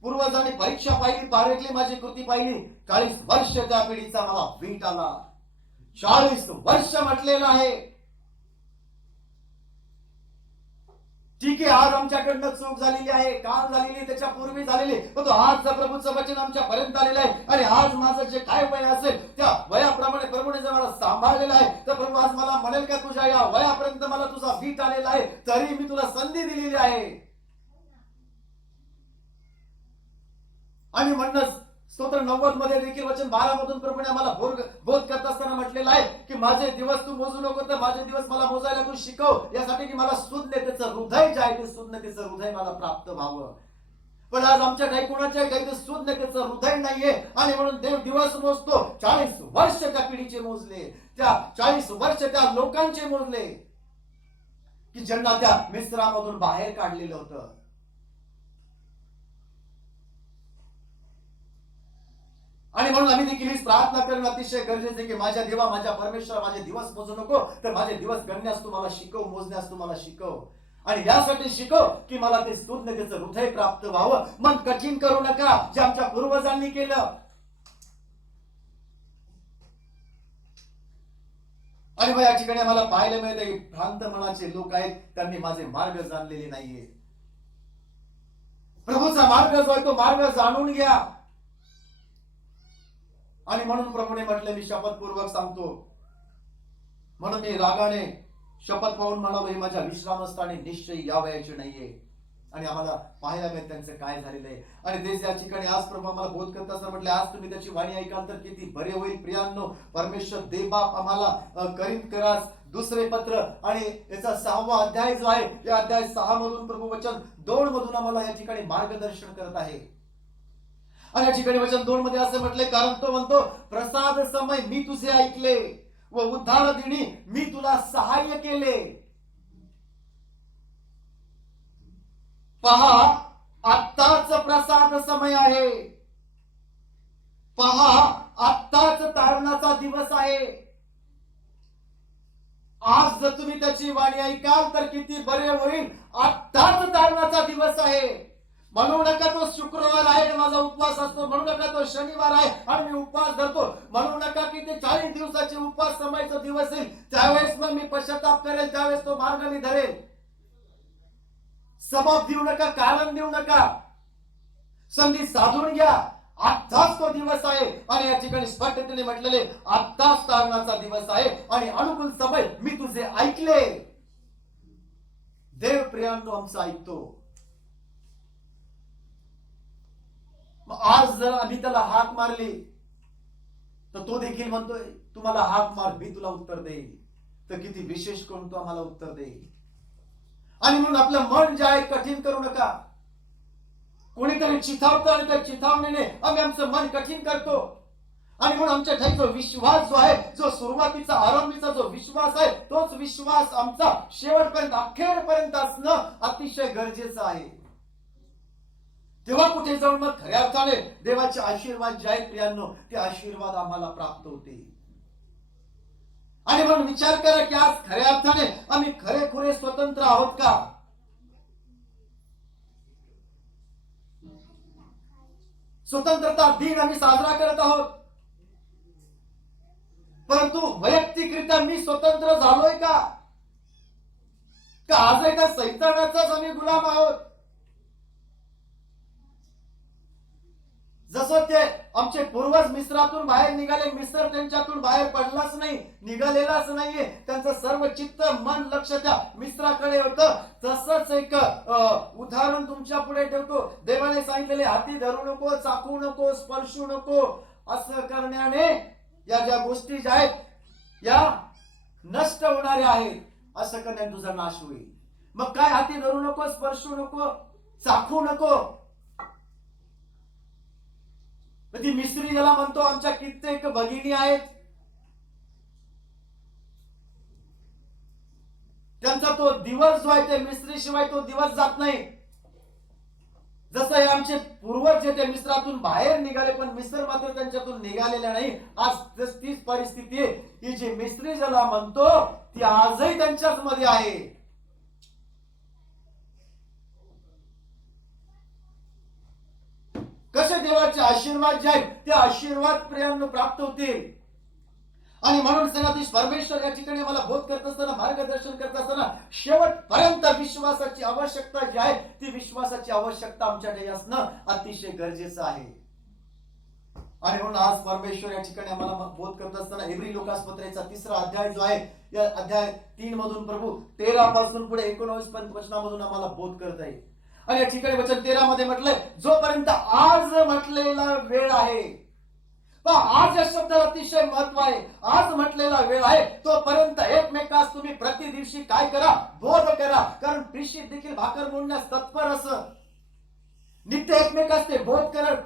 पूर्वजांनी परीक्षा पाहिली, पारिकली, माझी कृती पाहिली. 40 वर्ष त्या पिढीचा मला वीट आला. 40 वर्ष म्हटलेलं आहे. ठीक आहे, आज आमच्याकडनं चूक झालेली आहे, काल झालेली, त्याच्या पूर्वी झालेली, परंतु आज प्रभूचं वचन आमच्या पर्यंत आलेलं आहे. आणि आज माझं जे काय वय असेल त्या वयाप्रमाणे प्रभूने जर मला सांभाळलेलं आहे, तर प्रभू आज मला म्हणेल का तुझ्या या वयापर्यंत मला तुझा वीट आलेला आहे, तरी मी तुला संधी दिलेली आहे. आणि म्हणूनच स्तोत्र 90 मध्ये देखील वचन 12 मधून प्रभूने आम्हाला बोध करत असताना म्हटलेलं आहे की माझे दिवस तू मोजू नको, तर माझे दिवस मला मोजायला तू शिकव, यासाठी की मला सुज्ञतेचं हृदय जे आहे ते सुज्ञतेचं हृदय मला प्राप्त व्हावं. पण आज आमच्या काही कुणाच्या काही सुज्ञतेचं हृदय नाहीये. आणि म्हणून देव दिवस मोजतो. 40 वर्ष त्या पिढीचे मोजले, त्या 40 वर्ष त्या लोकांचे मोजले की ज्यांना त्या मिस्रामधून बाहेर काढलेलं होतं. आणि म्हणून आम्ही देखील हीच प्रार्थना करणं अतिशय गरजेचे की माझ्या देवा, माझ्या परमेश्वरा, माझे दिवस मोजू नको, तर माझे दिवस गणण्यास तू मला शिकव, मोजण्यास तू मला शिकव. आणि यासाठी शिकव की मला ते सुज्ञतेचं हृदय प्राप्त व्हावं. मन कठीण करू नका, जे आमच्या पूर्वजांनी केलं. आणि मग या ठिकाणी मला पाहायला मिळतं की भ्रांत मनाचे लोक आहेत, त्यांनी माझे मार्ग जाणलेले नाहीये. प्रभूचा मार्ग जो आहे तो मार्ग जाणून घ्या. आणि म्हणून प्रभूने म्हटले, मी शपथपूर्वक सांगतो, म्हणून मी रागाने शपथ पाहून म्हणालो, हे माझ्या विश्रामस्थानी निश्चय यावयाचे नाहीये. आणि आम्हाला पाहायला मिळत त्यांचं काय झालेलं आहे. आणि ते या ठिकाणी आज प्रभू आम्हाला बोध करत असताना म्हटले, आज तुम्ही त्याची वाणी ऐकाल तर किती बरे होईल. प्रियांनो, परमेश्वर देवबाप आम्हाला करीत करास दुसरे पत्र आणि याचा 6वा अध्याय जो आहे, या अध्याय 6 मधून प्रभू वचन 2 मधून आम्हाला या ठिकाणी मार्गदर्शन करत आहे. आणि या ठिकाणी वचन 2 मध्ये असे म्हटले, कारण तो म्हणतो, प्रसाद समय मी तुझे ऐकले व उद्धार दिनी मी तुला सहाय्य केले. पहा, आत्ताच प्रसाद समय आहे. पहा, आत्ताच तारणाचा दिवस आहे. आज जर तुम्ही त्याची वाणी ऐकाल तर किती बरे होईल. आत्ताच तारणाचा दिवस आहे. म्हणू नका तो शुक्रवार आहे माझा उपवास असतो, म्हणू नका तो शनिवार आहे आणि मी उपवास धरतो, म्हणू नका की ते 40 दिवसाचे उपवास समायचा दिवस येईल, त्यावेळेस मग मी पश्चाताप करेल, त्यावेळेस तो मार्ग मी धरेल. सबब देऊ नका, कारण देऊ नका, संधी साधून घ्या. आत्ताच तो दिवस आहे. आणि या ठिकाणी स्पष्टतेने म्हटलेले, आत्ताच तारणाचा दिवस आहे आणि अनुकूल समय मी तुझे ऐकले. देव प्रियांनो आमचा ऐकतो. आज जर आम्ही त्याला हाक मारली तर तो देखील म्हणतोय, तुम्हाला हाक मार, मी तुला उत्तर देईल. तर किती विशेष करून तो आम्हाला उत्तर देईल. आणि म्हणून आपलं मन जे आहे कठीण करू नका. कोणीतरी चिथावतं आणि त्या चिथावणीने आम्ही आमचं मन कठीण करतो. आणि म्हणून आमच्या ठाई जो विश्वास जो आहे, जो सुरुवातीचा आरंभीचा जो विश्वास आहे, तोच विश्वास आमचा शेवटपर्यंत अखेरपर्यंत असणं अतिशय गरजेचं आहे. तेव्हा कुठे जाऊन मग खऱ्या अर्थाने देवाचे आशीर्वाद जे आहेत प्रियांनो, ते आशीर्वाद आम्हाला प्राप्त होते. आणि म्हणून विचार करा की आज खऱ्या अर्थाने आम्ही खरेखुरे स्वतंत्र आहोत का? स्वतंत्रता दिन आम्ही साजरा करत आहोत, परंतु वैयक्तिकरित्या मी स्वतंत्र झालोय का? आज एका सैतानाचाच आम्ही गुलाम आहोत? जसं ते आमचे पूर्वज मिस्रातून बाहेर निघाले, मिस्र त्यांच्यातून बाहेर पडलाच नाही, निघालेलाच नाहीये, त्यांचं सर्व चित्त मन लक्ष त्या मिस्राकडे होतं. तसंच एक उदाहरण तुमच्या पुढे ठेवतो. देवाने सांगितलेले, हाती धरू नको, चाकू नको, स्पर्शू नको. असं करण्याने या ज्या गोष्टी ज्या आहेत या नष्ट होणाऱ्या आहेत. असं करण्याने तुझा नाश होईल. मग काय, हाती धरू नको, स्पर्शू नको, चाखू नको. ती मिस्री ज्याला म्हणतो, आमच्या कित्येक भगिनी आहेत, त्यांचा तो दिवस जो आहे ते मिस्री शिवाय तो दिवस जात नाही. जसं हे आमचे पूर्वज जे ते मिस्रातून बाहेर निघाले, पण मिस्र मात्र त्यांच्यातून निघालेला नाही. आज तीच परिस्थिती आहे. ही जी मिस्री ज्याला म्हणतो ती आजही त्यांच्याच मध्ये आहे. कसे देवाचे आशीर्वाद जे आहेत ते आशीर्वाद प्रियांनो प्राप्त होतील. आणि म्हणून सेनाधीश परमेश्वर या ठिकाणी मला बोध करत असताना, मार्गदर्शन करत असताना, शेवटपर्यंत विश्वासाची आवश्यकता जी आहे ती विश्वासाची आवश्यकता आमच्याकडे असणं अतिशय गरजेचं आहे. आणि म्हणून आज परमेश्वर या ठिकाणी आम्हाला बोध करत असताना इब्री लोकासपत्राचा 3रा अध्याय जो आहे, या अध्याय 3 मधून प्रभू 13 पासून पुढे 19 पर्यंत वचनामधून आम्हाला बोध करत आहे. आणि या ठिकाणी वचन 13 मध्ये म्हटलंय, जोपर्यंत आज म्हटलेला वेळ आहे. आज या शब्दाला अतिशय महत्व आहे. आज म्हटलेला वेळ आहे तोपर्यंत एकमेकास तुम्ही प्रति दिवशी काय करा, बोध करा. कारण प्रेषित देखील भाकर मोडण्यास तत्पर असं नित्य एकमेकास ते बोध करत.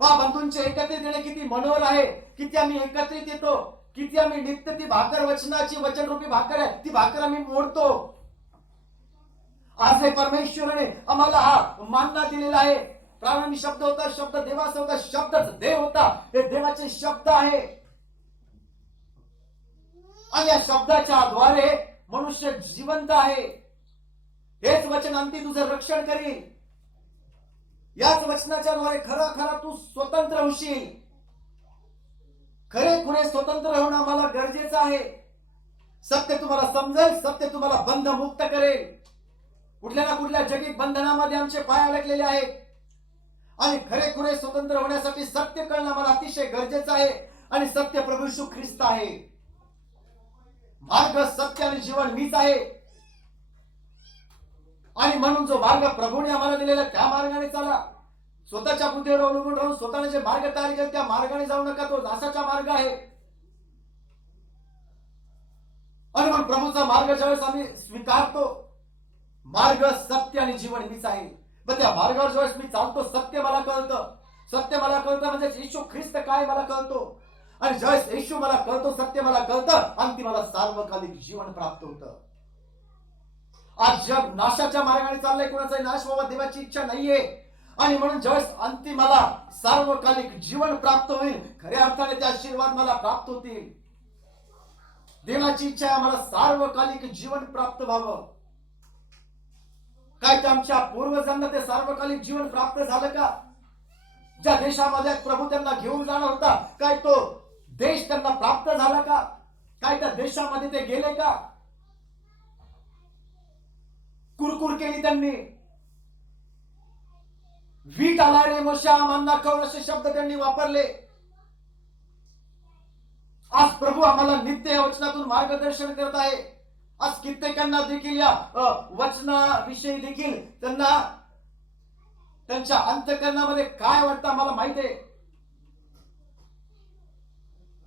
बंधूंचे एकत्रित येणे किती मनोहर आहे. किती आम्ही एकत्रित येतो, किती आम्ही नित्य ती भाकर वचनाची वचनरूपी भाकर आहे, ती भाकर आम्ही मोडतो. आज हे परमेश्वराने आम्हाला हा मानना दिलेला आहे. प्राणी शब्द होता, शब्द देवाचा होता, शब्दच देव होता. हे देवाचे शब्द आहे. आणि या शब्दाच्या द्वारे मनुष्य जिवंत आहे. हेच वचन अंती तुझं रक्षण करील. याच वचनाच्या द्वारे खरा खरा तू स्वतंत्र होशील. खरे स्वतंत्र होणं आम्हाला गरजेचं आहे. सत्य तुम्हाला समजेल, सत्य तुम्हाला बंधमुक्त करेल. कुठल्या ना कुठल्या जगिक बंधनामध्ये आमचे पाय अडकलेले आहेत. आणि खरेखुरे स्वतंत्र होण्यासाठी सत्य कळणं मला अतिशय गरजेचं आहे. आणि सत्य प्रभू येशू ख्रिस्त आहे. मार्ग, सत्य आणि जीवन मीच आहे. आणि म्हणून जो मार्ग प्रभूने आम्हाला दिलेला त्या मार्गाने चाला. स्वतःच्या बुद्धीवर अवलंबून राहून स्वतःने जे मार्ग तयार केले त्या मार्गाने जाऊ नका. तो नाशाचा मार्ग आहे. आणि मग प्रभूचा मार्ग ज्यावेळेस आम्ही स्वीकारतो, मार्ग, सत्य आणि जीवन मीच आहे, मग त्या मार्गावर ज्यावेळेस मी चालतो, सत्य मला कळतं. सत्य मला कळतं म्हणजे येशू ख्रिस्त काय मला कळतो. आणि ज्यावेळेस येशू मला कळतो, सत्य मला कळतं, आणि ती मला सार्वकालिक जीवन प्राप्त होतं. आज जग नाशाच्या मार्गाने चाललंय. कोणाचाही नाश व्हावा देवाची इच्छा नाहीये. आणि म्हणून ज्यावेळेस अंतिम मला सार्वकालिक जीवन प्राप्त होईल, खऱ्या अर्थाने ते आशीर्वाद मला प्राप्त होतील. देवाची इच्छा आहे आम्हाला सार्वकालिक जीवन प्राप्त व्हावं. काय ते आमच्या पूर्वजांना ते सार्वकालिक जीवन प्राप्त झालं का? ज्या देशामध्ये प्रभू त्यांना घेऊन जाणार होता, काय तो देश त्यांना प्राप्त झाला का? काय त्या देशामध्ये ते गेले का? कुरकुर केली त्यांनी. वीट आला रे मोशे आम्हाला खाऊन, असे शब्द त्यांनी वापरले. आज प्रभू आम्हाला नित्य या वचनातून मार्गदर्शन करत आहे. आज कित्येकांना देखील या वचनाविषयी देखील त्यांना त्यांच्या अंतःकरणामध्ये काय वाटतं आम्हाला माहित आहे.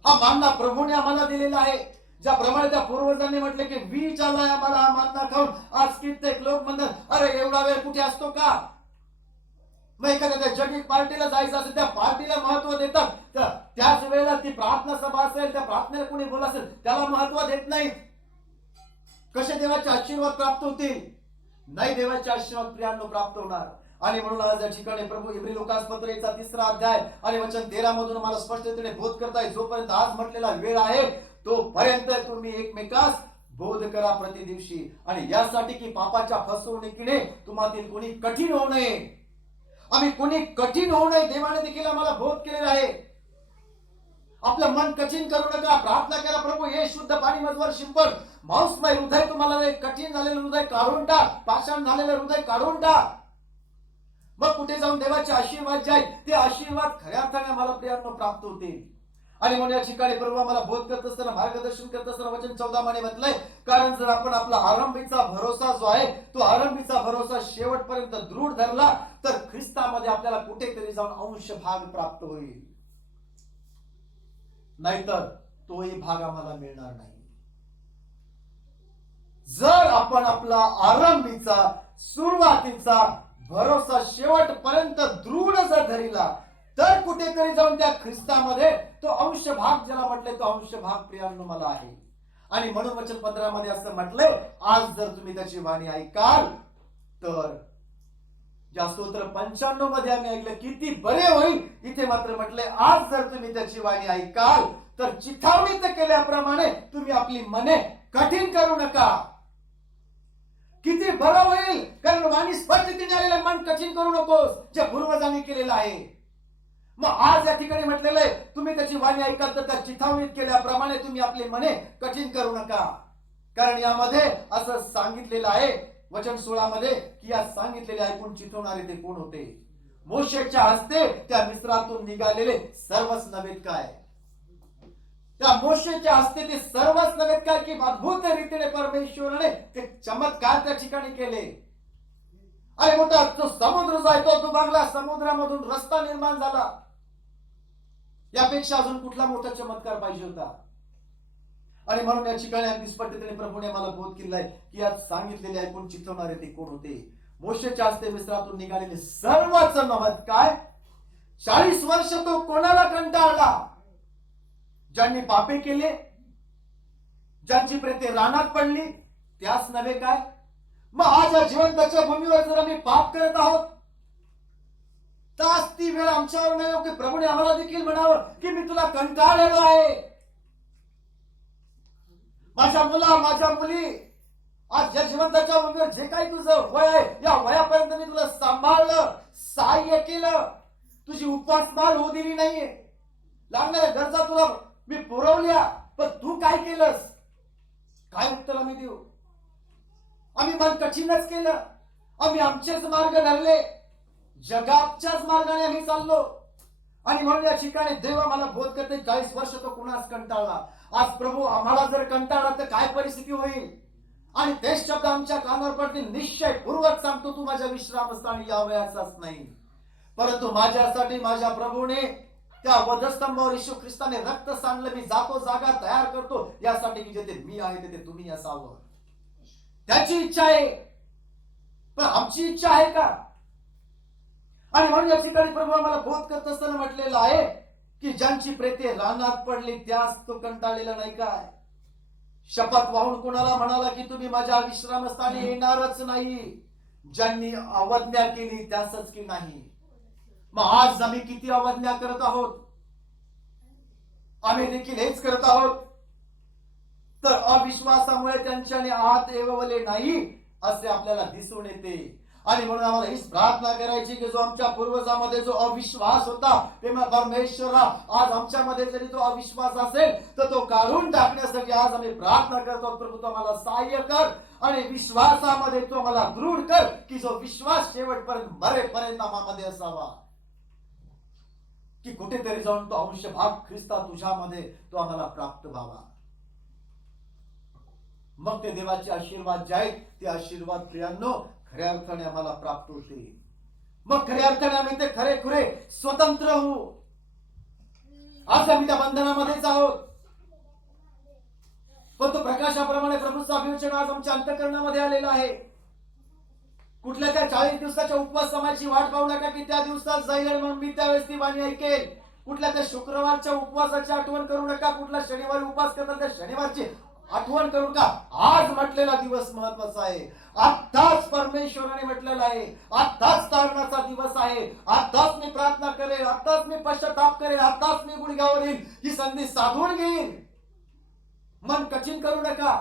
हा मानना प्रभूने आम्हाला दिलेला आहे. ज्याप्रमाणे त्या पूर्वजांनी म्हटले की वीज आलाय आम्हाला हा मानना खाऊन, आज कित्येक लोक म्हणतात अरे एवढा वेळ कुठे असतो का? मग एखाद्या त्या जगिक पार्टीला जायचं असेल, त्या पार्टीला महत्व देतात. त्याच वेळेला ती प्रार्थना सभा असेल, त्या प्रार्थनेला कोणी बोल असेल त्याला महत्व देत नाहीत. कसे देवाचे आशीर्वाद प्राप्त होतील? नाही देवाचे आशीर्वाद प्रियांनो प्राप्त होणार. आणि म्हणून आज या ठिकाणी प्रभू इब्री लोकांपत्राचा 3रा अध्याय आणि वचन 13 मधून मला स्पष्टतेने बोध करताय. जोपर्यंत आज म्हटलेला वेळ आहे तोपर्यंत तुम्ही एकमेकास बोध करा प्रति दिवशी. आणि यासाठी की पापाच्या फसवणुकीने तुम्हातील कोणी कठीण होऊ नये. आम्ही कोणी कठीण होऊ नये देवाने देखील आम्हाला बोध केलेला आहे. आपलं मन कठीण करू नका. प्रार्थना करा प्रभू हे शुद्ध पाणी मजवर शिंपड. मांसमय हृदय तुम्हाला कठीण झालेलं हृदय काढून टाक. पाषाण झालेलं हृदय काढून टाक. मग कुठे जाऊन देवाचे आशीर्वाद जे आहेत ते आशीर्वाद खऱ्या अर्थाने आम्हाला प्रियांनो प्राप्त होतील. आणि म्हणून या ठिकाणी प्रभू आम्हाला बोध करत असताना, मार्गदर्शन करत असताना वचन 14 मध्ये म्हटलंय, कारण जर आपण आपला आरंभीचा भरोसा जो आहे तो आरंभीचा भरोसा शेवटपर्यंत दृढ धरला तर ख्रिस्तामध्ये आपल्याला कुठेतरी जाऊन अंश भाग प्राप्त होईल. नाहीतर तोही भाग आम्हाला मिळणार नाही. जर आपण आपला आरंभीचा सुरुवातीचा भरोसा शेवटपर्यंत दृढ जर धरला तर कुठेतरी जाऊन त्या ख्रिस्तामध्ये तो अंश भाग ज्याला म्हटलंय तो अंश भाग प्रियांनो मला आहे. आणि म्हणून वचन 15 मध्ये असं म्हटलंय, आज जर तुम्ही त्याची वाणी ऐकाल तर. या स्तोत्र 95 मध्ये आम्ही ऐकलं किती बरे होईल. इथे मात्र म्हटलंय आज जर तुम्ही त्याची वाणी ऐकाल तर चिथावणीत केल्याप्रमाणे तुम्ही आपली मने कठीण करू नका. किती बरं होईल, कारण वाणी स्पष्टतेने आलेलं मन कठीण करू नकोस, जे पूर्वजांनी केलेलं आहे. मग आज या ठिकाणी म्हटलेलं आहे तुम्ही त्याची वाणी ऐकाल तर त्या चिथावणीत केल्याप्रमाणे तुम्ही आपले मने कठीण करू नका. कारण यामध्ये असं सांगितलेलं आहे वचन 16 मध्ये की या सांगितलेले ऐकून चिथवणारे ते कोण होते? मोशेच्या हस्ते त्या मिस्रातून निघालेले सर्वच नव्हेत काय? त्या मोशेच्या हस्ते ते सर्वच नव्हेत काय की अद्भुत रीतीने परमेश्वराने ते चमत्कार त्या ठिकाणी केले. अरे मोठा तो समुद्र जो आहे तो दुभागला, समुद्रामधून रस्ता निर्माण झाला. यापेक्षा अजून कुठला मोठा चमत्कार पाहिजे होता? आणि म्हणून या ठिकाणी अगदी स्पष्टतेने प्रभूने मला बोध केलाय की आज सांगितलेले ऐकून चिथवणारे ते कोण होते? मोशेच्या हस्ते मिस्रातून निघालेले सर्वच नव्हत काय? 40 वर्ष तो कोणाला कंटाळला? ज्यांनी पापे केले, ज्यांची प्रेते रानात पडली, त्याच नव्हे काय? मग आज या जिवंताच्या भूमीवर जर आम्ही पाप करत आहोत तास ती वेळ आमच्यावर नाही की प्रभूने आम्हाला देखील म्हणावं की मी तुला कंटाळलेलो आहे. माझ्या मुला, माझ्या मुली, आज या जिवंताच्या भूमीवर जे काही तुझं वय आहे या वयापर्यंत मी तुला सांभाळलं, सहाय्य केलं, तुझी उपासमार होऊ दिली नाहीये, लागणाऱ्या गरजा तुला मी पुरवल्या, पण तू काय केलंस? काय उत्तर आम्ही देऊ? आम्ही मन कठीणच केलं, आम्ही आमचेच मार्ग धरले. जगाच्याच मार्गाने आम्ही चाललो. आणि म्हणून या ठिकाणी देव आम्हाला बोध करते, 40 वर्ष तो कुणास कंटाळला. आज प्रभू आम्हाला जर कंटाळला तर काय परिस्थिती होईल. आणि तेच शब्द आमच्या कानावर पडतील. निश्चयपूर्वक सांगतो, तू माझ्या विश्रामस्थानी यावयाचाच नाही. परंतु माझ्यासाठी माझ्या प्रभूने त्या वधस्तंभावर येशू ख्रिस्ताने रक्त सांडलं. मी जातो, जागा तयार करतो यासाठी की जेथे मी आहे तेथे तुम्ही असावं. त्याची इच्छा आहे, पण आमची इच्छा आहे का? आणि म्हणून या ठिकाणी प्रभू आम्हाला बोध करत असताना म्हटलेलं आहे की ज्यांची प्रेते रानात पडली त्यास तो कंटाळलेला नाही काय. शपथ वाहून कोणाला म्हणाला की तुम्ही माझ्या विश्रामस्थानी येणारच नाही. ज्यांनी अवज्ञा केली त्यासच की नाही. मग आज आम्ही किती अवज्ञा करत आहोत? आम्ही देखील हेच करत आहोत. तर अविश्वासामुळे त्यांच्याने आत येवले नाही असे आपल्याला दिसून येते. आणि म्हणून आम्हाला हीच प्रार्थना करायची की जो आमच्या पूर्वजामध्ये जो अविश्वास होता, परमेश्वरा आज आमच्यामध्ये जरी तो अविश्वास असेल तर तो काढून टाकण्यासाठी आज आम्ही प्रार्थना करतो. प्रभू तू आम्हाला सहाय्य कर आणि विश्वासामध्ये तू आम्हाला दृढ कर की जो विश्वास शेवटपर्यंत मरेपर्यंत आम्हामध्ये असावा. की कुठेतरी जाऊन तो अंश भाग ख्रिस्ता तुझ्यामध्ये तो आम्हाला प्राप्त व्हावा. मग ते देवाचे आशीर्वाद जे आहेत ते आशीर्वाद प्रियांनो खऱ्या अर्थाने आम्हाला प्राप्त होते. मग खऱ्या अर्थाने आम्ही ते खरे खुरे स्वतंत्र होऊ. आज आम्ही त्या बंधनामध्येच आहोत, पण तो प्रकाशाप्रमाणे प्रभूचा अभिवचन आज आमच्या अंतःकरणामध्ये आलेला आहे. कुठल्या त्या 40 दिवसाच्या उपवास समाची वाट पाहू नका की त्या दिवसात जाईल म्हणून मी त्यावेळेस ती वाणी ऐकेल. कुठल्या त्या शुक्रवारच्या उपवासाची आठवण करू नका. कुठला शनिवारी उपवास करतात त्या शनिवारची आठवण करू नका. आज म्हटलेला दिवस महत्वाचा आहे. आताच परमेश्वराने म्हटलेला आहे. आताच तारणाचा दिवस आहे. आताच मी प्रार्थना करेन, आताच मी पश्चाताप करेन, आताच मी गुडघ्यावर येईल, ही संधी साधून घेईन. मन कठीण करू नका.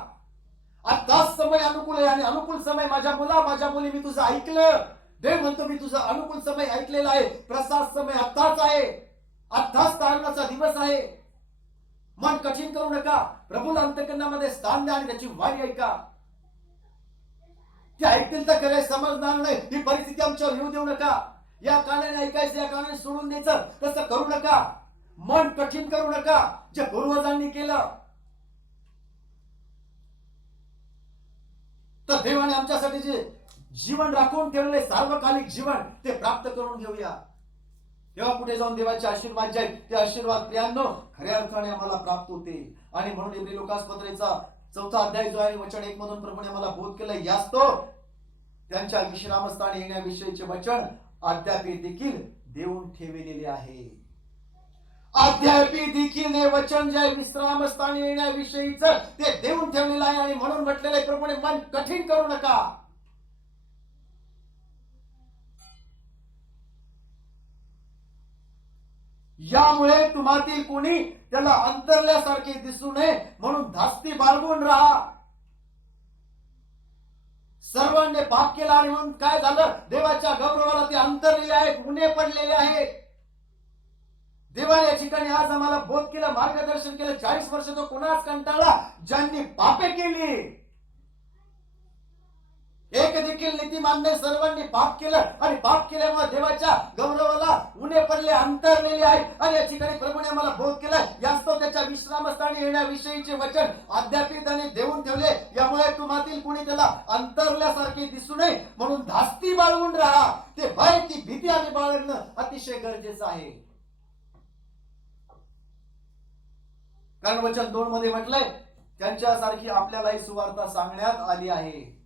आताच समय अनुकूल आहे आणि अनुकूल समय माझ्या मुली मी तुझं ऐकलं. देव म्हणतो मी तुझा अनुकूल समय ऐकलेला आहे. प्रसाद समय आताच आहे. आताच तारणाचा दिवस आहे. मन कठीण करू नका. प्रभूला अंतःकरणामध्ये स्थान द्या आणि त्याची वाणी ऐका. ते ऐकतील तर खरे, समजणार नाही ही परिस्थिती आमच्यावर येऊ देऊ नका. या कारणाने ऐकायचं, या कारणाने सोडून द्यायचं, तसं करू नका. मन कठीण करू नका. जे पूर्वजांनी केलं तर देवाने आमच्यासाठी जे जीवन राखून ठेवलेले सार्वकालिक जीवन ते प्राप्त करून घेऊया. तेव्हा कुठे जाऊन देवाचे आशीर्वाद जे आहेत ते आशीर्वाद प्रियांनो खऱ्या अर्थाने आम्हाला प्राप्त होते. आणि म्हणून इब्री लोकासपत्रेचा 4 अध्याय जो आहे वचन 1 मधून प्रभूने आम्हाला बोध केलं. यास्तो त्यांच्या विश्रामस्थानी येण्याविषयीचे वचन अद्यापी देखील देऊन ठेवलेले आहे. अद्यापी देखील हे वचन जे विश्रामस्थानी येण्याविषयीच ते देऊन ठेवलेलं आहे. आणि म्हणून म्हटलेलं आहे प्रभूने मन कठीण करू नका. यामुळे तुम्हातील कोणी त्याला अंतरल्यासारखे दिसू नये म्हणून धास्ती बाळगून राहा. सर्वांनी पाप केला आणि म्हणून काय झालं, देवाच्या गौरवाला ते अंतरलेले आहेत, उणे पडलेले आहेत. देवाने या ठिकाणी आज आम्हाला बोध केला, मार्गदर्शन केलं. 40 वर्ष तो कोणाच कंटाळला, ज्यांनी पापे केली. एक देखील नीतिमान्य सर्वांनी पाप केलं आणि पाप केल्यामुळे देवाच्या गौरवाला उणे पडले, अंतरलेले आहेत. आणि या ठिकाणी प्रभूने आम्हाला बोध केला, यास्तव त्याच्या विश्रामस्थानी येण्याविषयीचे वचन अद्याप त्याने देऊन ठेवले. यामुळे तुम्हातील कुणी त्याला अंतरल्यासारखे दिसू नये म्हणून धास्ती बाळगून राहा. ते भय, ती भीती आणि बाळगणं अतिशय गरजेचं आहे. कारण वचन 2 मध्ये म्हटलंय, त्यांच्यासारखी आपल्यालाही सुवार्ता सांगण्यात आली आहे.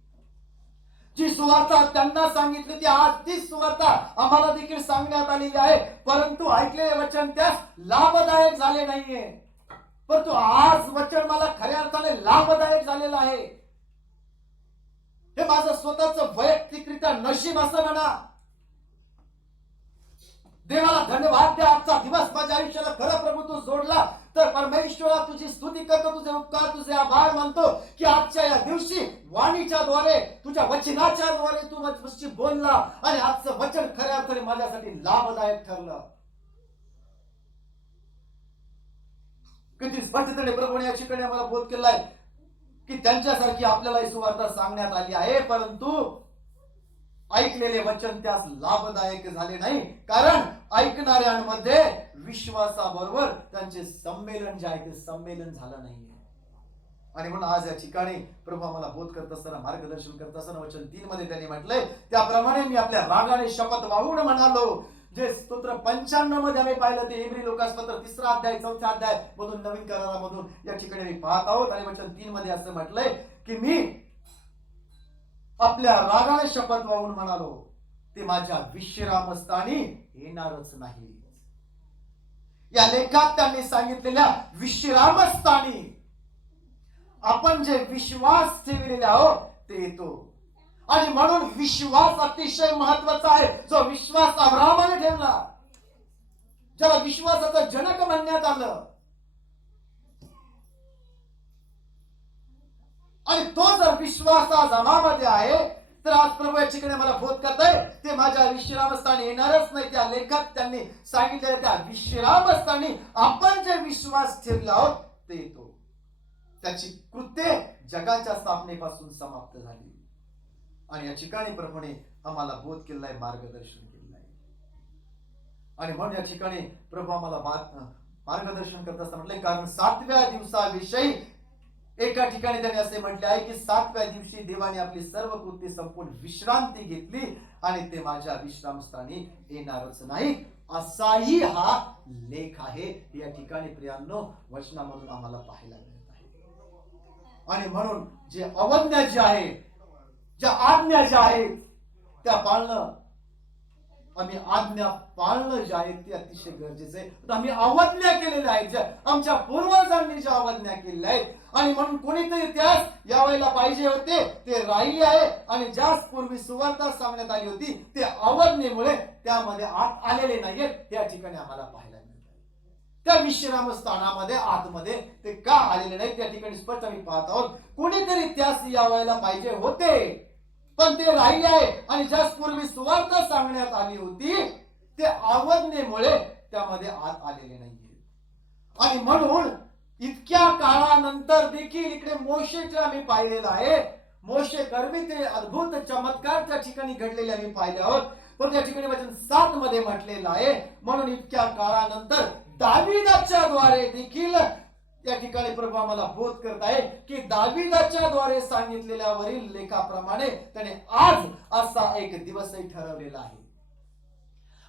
जी सुवार्ता त्यांना सांगितली ती आज तीच सुवार्ता आम्हाला देखील सांगण्यात आलेली आहे. परंतु ऐकलेले वचन त्यास लाभदायक झाले नाहीये. परंतु आज वचन मला खऱ्या अर्थाने लाभदायक झालेलं आहे. हे माझं स्वतःच वैयक्तिकरित्या नशीब असं म्हणा. देवाला धन्यवाद द्या. आजचा दिवस माझ्या आयुष्याला खरं प्रभू तू जोडला तर परमेश्वरा तुझी स्तुती करतो, तुझे उपकार, तुझे आभार मानतो की आजच्या या दिवशी वाणीच्या द्वारे, तुझ्या वचनाच्या द्वारे तू माझ्याशी बोलला आणि आजचं वचन खऱ्या अर्थाने माझ्यासाठी लाभदायक ठरलं. किती स्पष्टपणे प्रभूने या ठिकाणी आम्हाला बोध केलाय की त्यांच्यासारखी आपल्याला ही सुवार्ता सांगण्यात आली आहे. परंतु ऐकलेले वचन त्यास लाभदायक झाले नाही, कारण ऐकणाऱ्यांमध्ये विश्वासाबरोबर त्यांचे संमेलन जे आहे ते संमेलन झालं नाहीये. आणि म्हणून आज या ठिकाणी प्रभू आम्हाला बोध करत असताना, मार्गदर्शन करत असताना वचन 3 मध्ये त्यांनी म्हटलंय, त्याप्रमाणे मी आपल्या रागाने शपथ वाहून म्हणालो. जे स्तोत्र 95 मध्ये आम्ही पाहिलं ते इब्री लोकासपत्र 3 अध्याय 4 अध्याय मधून नवीन करारामधून या ठिकाणी मी पाहत आहोत. आणि वचन 3 मध्ये असं म्हटलंय की मी आपल्या रागाने शपथ वाहून म्हणालो, ते माझ्या विश्रामस्थानी येणारच नाही. या लेखात त्यांनी सांगितलेल्या विश्रामस्थानी आपण जे विश्वास ठेवलेले आहोत ते येतो. आणि म्हणून विश्वास अतिशय महत्वाचा आहे. जो विश्वास अब्राहमाने ठेवला, ज्याला विश्वासाचा जनक म्हणण्यात आलं, आणि तो जर विश्वास आज आम्हामध्ये आहे, तर आज प्रभू या ठिकाणी मला बोध करताय, ते माझ्या विश्रामस्थानी येणारच नाही. त्या लेखात त्यांनी सांगितलेल्या त्या विश्रामस्थानी आपण जे विश्वास ठेवला आहोत ते येतो. त्याची कृत्ये जगाच्या स्थापनेपासून समाप्त झाली. आणि या ठिकाणी प्रभूने आम्हाला बोध केलाय, मार्गदर्शन केलंय. आणि म्हणून या ठिकाणी प्रभू आम्हाला मार्गदर्शन करत असताना म्हटलंय, कारण 7व्या दिवसाविषयी एका ठिकाणी त्यांनी असे म्हटले आहे की 7व्या दिवशी देवाने आपली सर्व कृत्ये संपूर्ण विश्रांती घेतली आणि ते माझ्या विश्रामस्थानी येणारच नाही, असाही हा लेख आहे. या ठिकाणी प्रियांनो वचनामधून आम्हाला पाहायला मिळत आहे. आणि म्हणून जे अवज्ञा जे आहे, ज्या आज्ञा ज्या आहेत त्या पाळणं, आम्ही आज्ञा पाळणं जे आहे ते अतिशय गरजेचं आहे. आम्ही अवज्ञा केलेल्या आहेत, ज्या आमच्या पूर्वजांनी ज्या अवज्ञा केलेल्या आहेत, आणि म्हणून कोणीतरी त्यास यावेळेला पाहिजे होते ते राहिले आहे. आणि ज्यास पूर्वी सुवार्ता सांगण्यात आली होती ते अवज्ञेमुळे त्यामध्ये आत आलेले नाहीयेत. या ठिकाणी आम्हाला पाहायला मिळत आहे. त्या विश्रामस्थानामध्ये आतमध्ये ते का आलेले नाहीत त्या ठिकाणी स्पष्ट आम्ही पाहत आहोत. कोणीतरी त्यास यावेळेला पाहिजे होते पण ते राहिले आहे. आणि ज्यास पूर्वी सुवार्ता सांगण्यात आली होती ते अवज्ञेमुळे त्यामध्ये आत आलेले नाहीये. आणि म्हणून इतक्या काळानंतर देखील इकडे मोशेचे आम्ही पाहिलेलं आहे. मोशे कर्मी ते अद्भुत चमत्कार त्या ठिकाणी घडलेले आम्ही पाहिले आहोत. पण त्या ठिकाणी वचन 7 मध्ये म्हटलेलं आहे, म्हणून इतक्या काळानंतर दाविदाच्या द्वारे देखील त्या ठिकाणी प्रभू आम्हाला बोध करत आहे की दाविदाच्या द्वारे सांगितलेल्या वरील लेखाप्रमाणे त्याने आज असा एक दिवसही ठरवलेला आहे.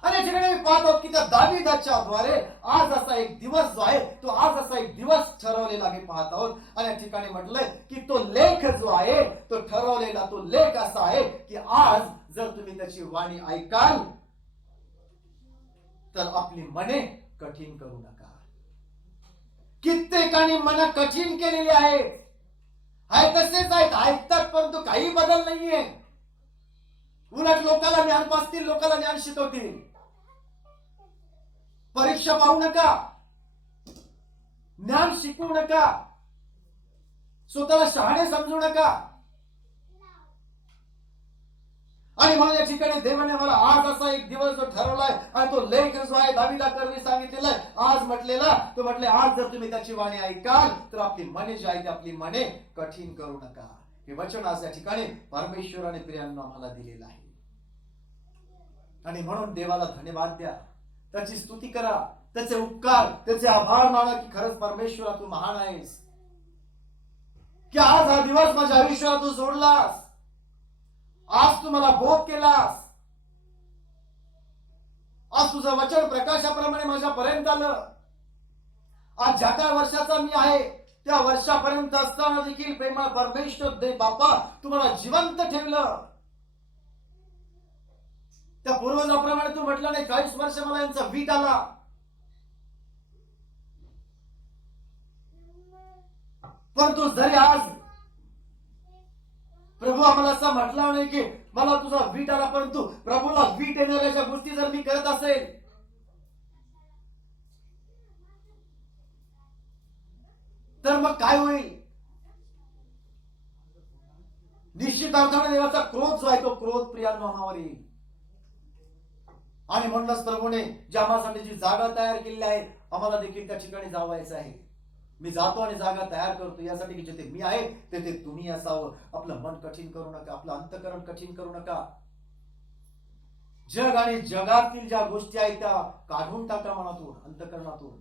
आणि या ठिकाणी मी पाहतो की त्या दाविदाच्या द्वारे आज असा एक दिवस जो आहे तो आज असा एक दिवस ठरवलेला आम्ही पाहत आहोत. आणि या ठिकाणी म्हटलंय की तो लेख जो आहे तो ठरवलेला तो लेख असा आहे की आज जर तुम्ही त्याची वाणी ऐकाल तर आपली मने कठीण करू नका. कित्येकाने मन कठीण केलेली आहेत, तसेच आहेत, ऐकतात परंतु काही बदल नाहीये. उलट लोकांना ज्ञान पाचतील, लोकांना ज्ञान शिकवतील. परीक्षा पाहू नका, ज्ञान शिकवू नका, स्वतःला शहाणे समजू नका. आणि म्हणून या ठिकाणी देवाने मला आज असा एक दिवस जो ठरवलाय आणि तो लेख जो आहे दाविदाकरनी सांगितलेला आहे आज म्हटलेला, तो म्हटले आज जर तुम्ही त्याची वाणी ऐकाल तर आपली मने जी आहे ती आपली मने कठीण करू नका. हे वचन आज या ठिकाणी परमेश्वराने प्रियांनो आम्हाला दिलेलं आहे. आणि म्हणून देवाला धन्यवाद द्या, त्याची स्तुती करा, त्याचे उपकार, त्याचे आभार माना की खरंच परमेश्वरा तू महान आहेस की आज हा दिवस माझ्या आयुष्यात तू जोडलास, आज तू मला बोध केलास, आज तुझं वचन प्रकाशाप्रमाणे माझ्यापर्यंत आलं. आज ज्या काय वर्षाचा मी आहे त्या वर्षापर्यंत असताना देखील प्रेमळ परमेश्वर दे बापा तुम्हाला जिवंत ठेवलं. त्या पूर्वजाप्रमाणे तू म्हटलं नाही 40 वर्ष मला यांचा वीट आला, परंतु जरी आज प्रभू आम्हाला असं म्हटलं नाही की मला तुझा वीट आला, परंतु प्रभूला वीट येणाऱ्या गोष्टी जर मी करत असेल तर मग काय होईल? निश्चित अर्थाने देवाचा क्रोध जो आहे तो क्रोध प्रियांनो आम्हावर येईल. आणि म्हणूनच प्रभूने ज्या आम्हासाठी जी जागा तयार केलेली आहे आम्हाला देखील त्या ठिकाणी जावायचं आहे. मी जातो आणि जागा तयार करतो यासाठी की जिथे मी आहे तेथे तुम्ही असावं. आपलं मन कठीण करू नका, आपलं अंतःकरण कठीण करू नका. जग आणि जगातील ज्या गोष्टी आहेत त्या काढून टाका मनातून, अंतःकरणातून,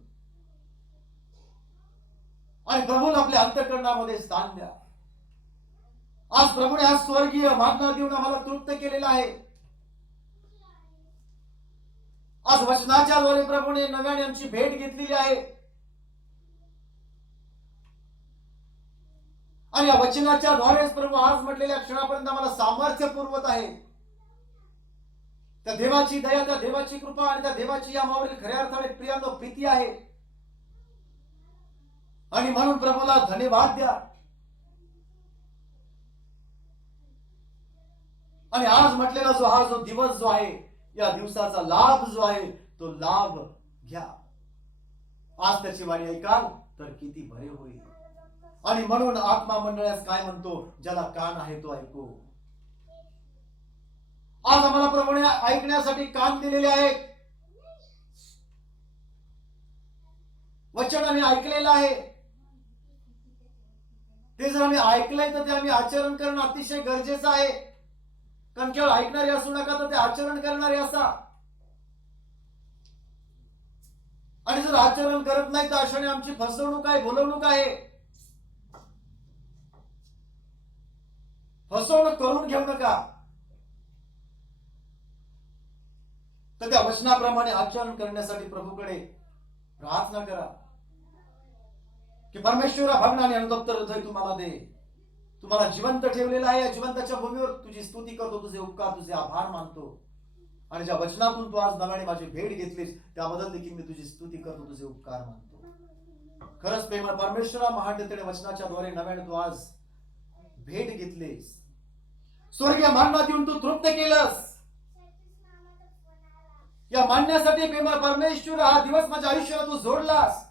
आणि प्रभूला आपल्या अंतःकरणामध्ये स्थान द्या. आज प्रभूने आज स्वर्गीय मागणा देऊन आम्हाला तृप्त केलेला आहे. आज वचनाच्या द्वारे प्रभूने नव्याने आमची भेट घेतलेली आहे. आणि या वचनाच्या द्वारेच प्रभू आज म्हटलेल्या क्षणापर्यंत आम्हाला सामर्थ्य पुरवत आहे. त्या देवाची दया, त्या देवाची कृपा आणि त्या देवाची आम्हावरील खऱ्या अर्थाने प्रियांनो प्रीती आहे. आणि म्हणून प्रभूला धन्यवाद द्या. आणि आज म्हटलेला जो दिवस जो आहे, या दिवसाचा लाभ जो आहे तो लाभ घ्या. आज त्याची वाणी ऐकाल तर किती बरे होईल. आणि म्हणून आत्मा मंडळास काय म्हणतो, ज्याला कान आहे तो ऐकू. आज आम्हाला प्रभूने ऐकण्यासाठी कान दिलेले आहेत. वचन आम्ही ऐकलेलं आहे. ते जर आम्ही ऐकलंय तर ते आम्ही आचरण करणं अतिशय गरजेचं आहे. कारण केवळ ऐकणारे असू नका, तर ते आचरण करणारे असा. आणि जर आचरण करत नाही तर अशाने आमची फसवणूक आहे, बोलवणूक आहे. फसवणूक करून घेऊ नका. तर त्या वचनाप्रमाणे आचरण करण्यासाठी प्रभूकडे प्रार्थना करा की परमेश्वरा भगना आणि अनुतप्त हृदय तुम्हाला दे. तुम्हाला जिवंत ठेवलेला आहे. या जिवंताच्या भूमीवर तुझी स्तुती करतो, तुझे उपकार, तुझे आभार मानतो. आणि ज्या वचनातून तू आज नव्याने माझी भेट घेतलीस त्याबद्दल देखील मी तुझी स्तुती करतो, तुझे उपकार मानतो. खरंच प्रेमळ परमेश्वरा, महान वचनाच्या द्वारे नव्याने तू आज भेट घेतलीस. स्वर्गीय मानना देऊन तू तृप्त केलंस. या मानण्यासाठी प्रेमळ परमेश्वर हा दिवस माझ्या आयुष्याला तू जोडलास.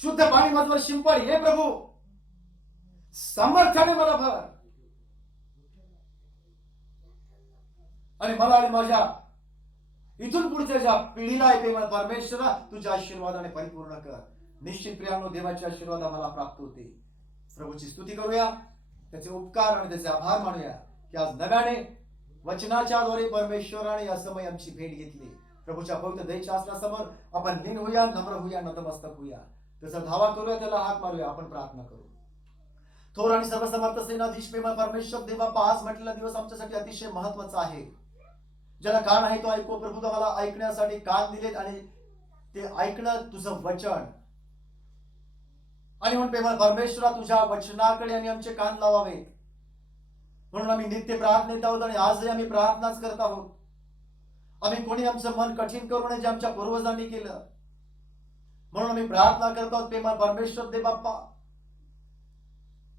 शुद्ध पाणी माझ्यावर शिंपड हे प्रभू, सामर्थ्याने मला भर. आणि मला आणि माझ्या इथून पुढच्या ज्या पिढीला आहे प्रेमळ परमेश्वरा तुझ्या आशीर्वादाने परिपूर्ण कर. निश्चित प्रियानो देवाचे आशीर्वाद आम्हाला प्राप्त होते. प्रभूची स्तुती करूया, त्याचे उपकार आणि त्याचे आभार मानूया की आज नव्याने वचनाच्या द्वारे परमेश्वराने या समय आमची भेट घेतली. प्रभूच्या पवित्र दयेच्या आसनासमोर आपण लीन होऊया, नम्र होऊया, नतमस्तक होऊया. त्याचा धावा करूया, त्याला हात मारूया. आपण प्रार्थना करू. थोर आणि सर्वसमर्थ सेनाधीश प्रेमळ परमेश्वर देवा, आज म्हटलेला दिवस आमच्यासाठी अतिशय महत्वाचा आहे. ज्याला कान आहे तो ऐकू. प्रभू तुम्हाला ऐकण्यासाठी कान दिलेत आणि ते ऐकणं तुझं वचन. आणि म्हणून प्रेमळ परमेश्वरा तुझ्या वचनाकडे आम्ही आमचे कान लावावेत. म्हणून आम्ही नित्य प्रार्थनेत आहोत आणि आजही आम्ही प्रार्थनाच करत आहोत. आम्ही कोणी आमचं मन कठीण करू नये जे आमच्या पूर्वजांनी केलं. म्हणून आम्ही प्रार्थना करत आहोत प्रेमळ परमेश्वर दे बाप्पा,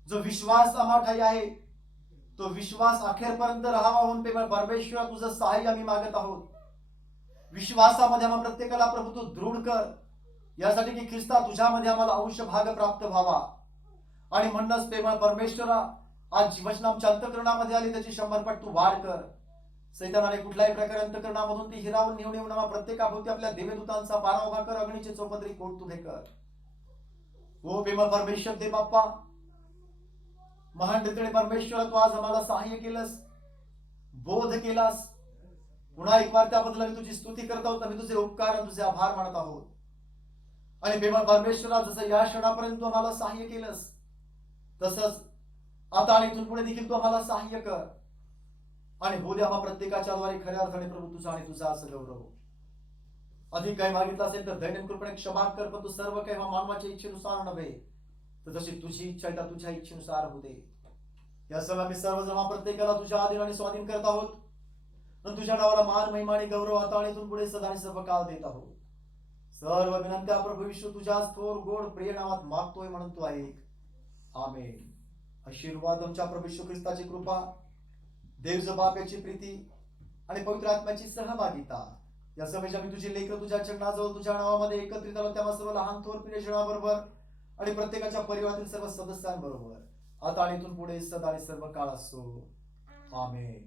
जो विश्वास आम्हाठाई आहे तो विश्वास अखेरपर्यंत राहावा म्हणून प्रेमळ परमेश्वर तुझं सहाय्य आम्ही मागत आहोत. विश्वासामध्ये आम्हा प्रत्येकाला प्रभू तू दृढ कर, यासाठी की ख्रिस्ता तुझ्यामध्ये आम्हाला अंश भाग प्राप्त व्हावा. आणि म्हणूनच प्रेमळ परमेश्वरा आज जी वचन आमच्या अंतःकरणामध्ये आली त्याची 100 पट तू वाढ कर. सैतानाने कुठल्याही प्रकारे अंतःकरणामधून ती हिरावून नेऊन आम्हा प्रत्येकाभोवती आपल्या देवदूतांचा पारा उभा कर. अग्नीचे चौपदरी कोट तू हे कर. ओ प्रेमळ परमेश्वर दे बाप्पा, महान रीतीने परमेश्वर तू आज आम्हाला सहाय्य केलंस, बोध केलास. पुन्हा एक वार त्याबद्दल आम्ही तुझी स्तुती करत आहोत. आम्ही तुझे उपकार आणि तुझे आभार मानत आहोत. आणि प्रेमळ परमेश्वरा जसं या क्षणापर्यंत तू आम्हाला सहाय्य केलंस तसंच आता आणि इथून पुढे देखील तू आम्हाला सहाय्य कर. आणि होऊ दे आम्हा प्रत्येकाच्या द्वारे खऱ्या अर्थाने प्रभू तुझा आणि तुझा असं गौरव. अधिक काही मागितलं असेल तर दैनंदिन कृपेने क्षमा कर, पण तू सर्व काही मानवाच्या इच्छेनुसार नव्हे तर जशी तुझी इच्छा आहे तुझ्या इच्छेनुसार होऊ दे. या सर्व आम्ही सर्वजण प्रत्येकाला तुझ्या अधीन आणि स्वाधीन करत आहोत. आणि तुझ्या नावाला मान, महिमा आणि गौरव आता आणि इथून पुढे सदा आणि सर्व काळ देत आहोत. सर्व विनंत्या प्रभू विश्व तुझ्या थोर गोड प्रिय नावात मागतोय म्हणून तू ऐक. आमेन. आशीर्वाद आमच्या प्रभू येशू ख्रिस्ताची कृपा, देवचा बाप याची प्रीती आणि पवित्र आत्म्याची सहभागिता या समेच्या मी तुझी लेकर तुझ्या चरणाजवळ तुझ्या नावामध्ये एकत्रित आलो त्या सर्व लहान थोर पिढीजनाबरोबर आणि प्रत्येकाच्या परिवारातील सर्व सदस्यांबरोबर आता आणि इथून पुढे सदा आणि सर्व काळ असो. आमेन.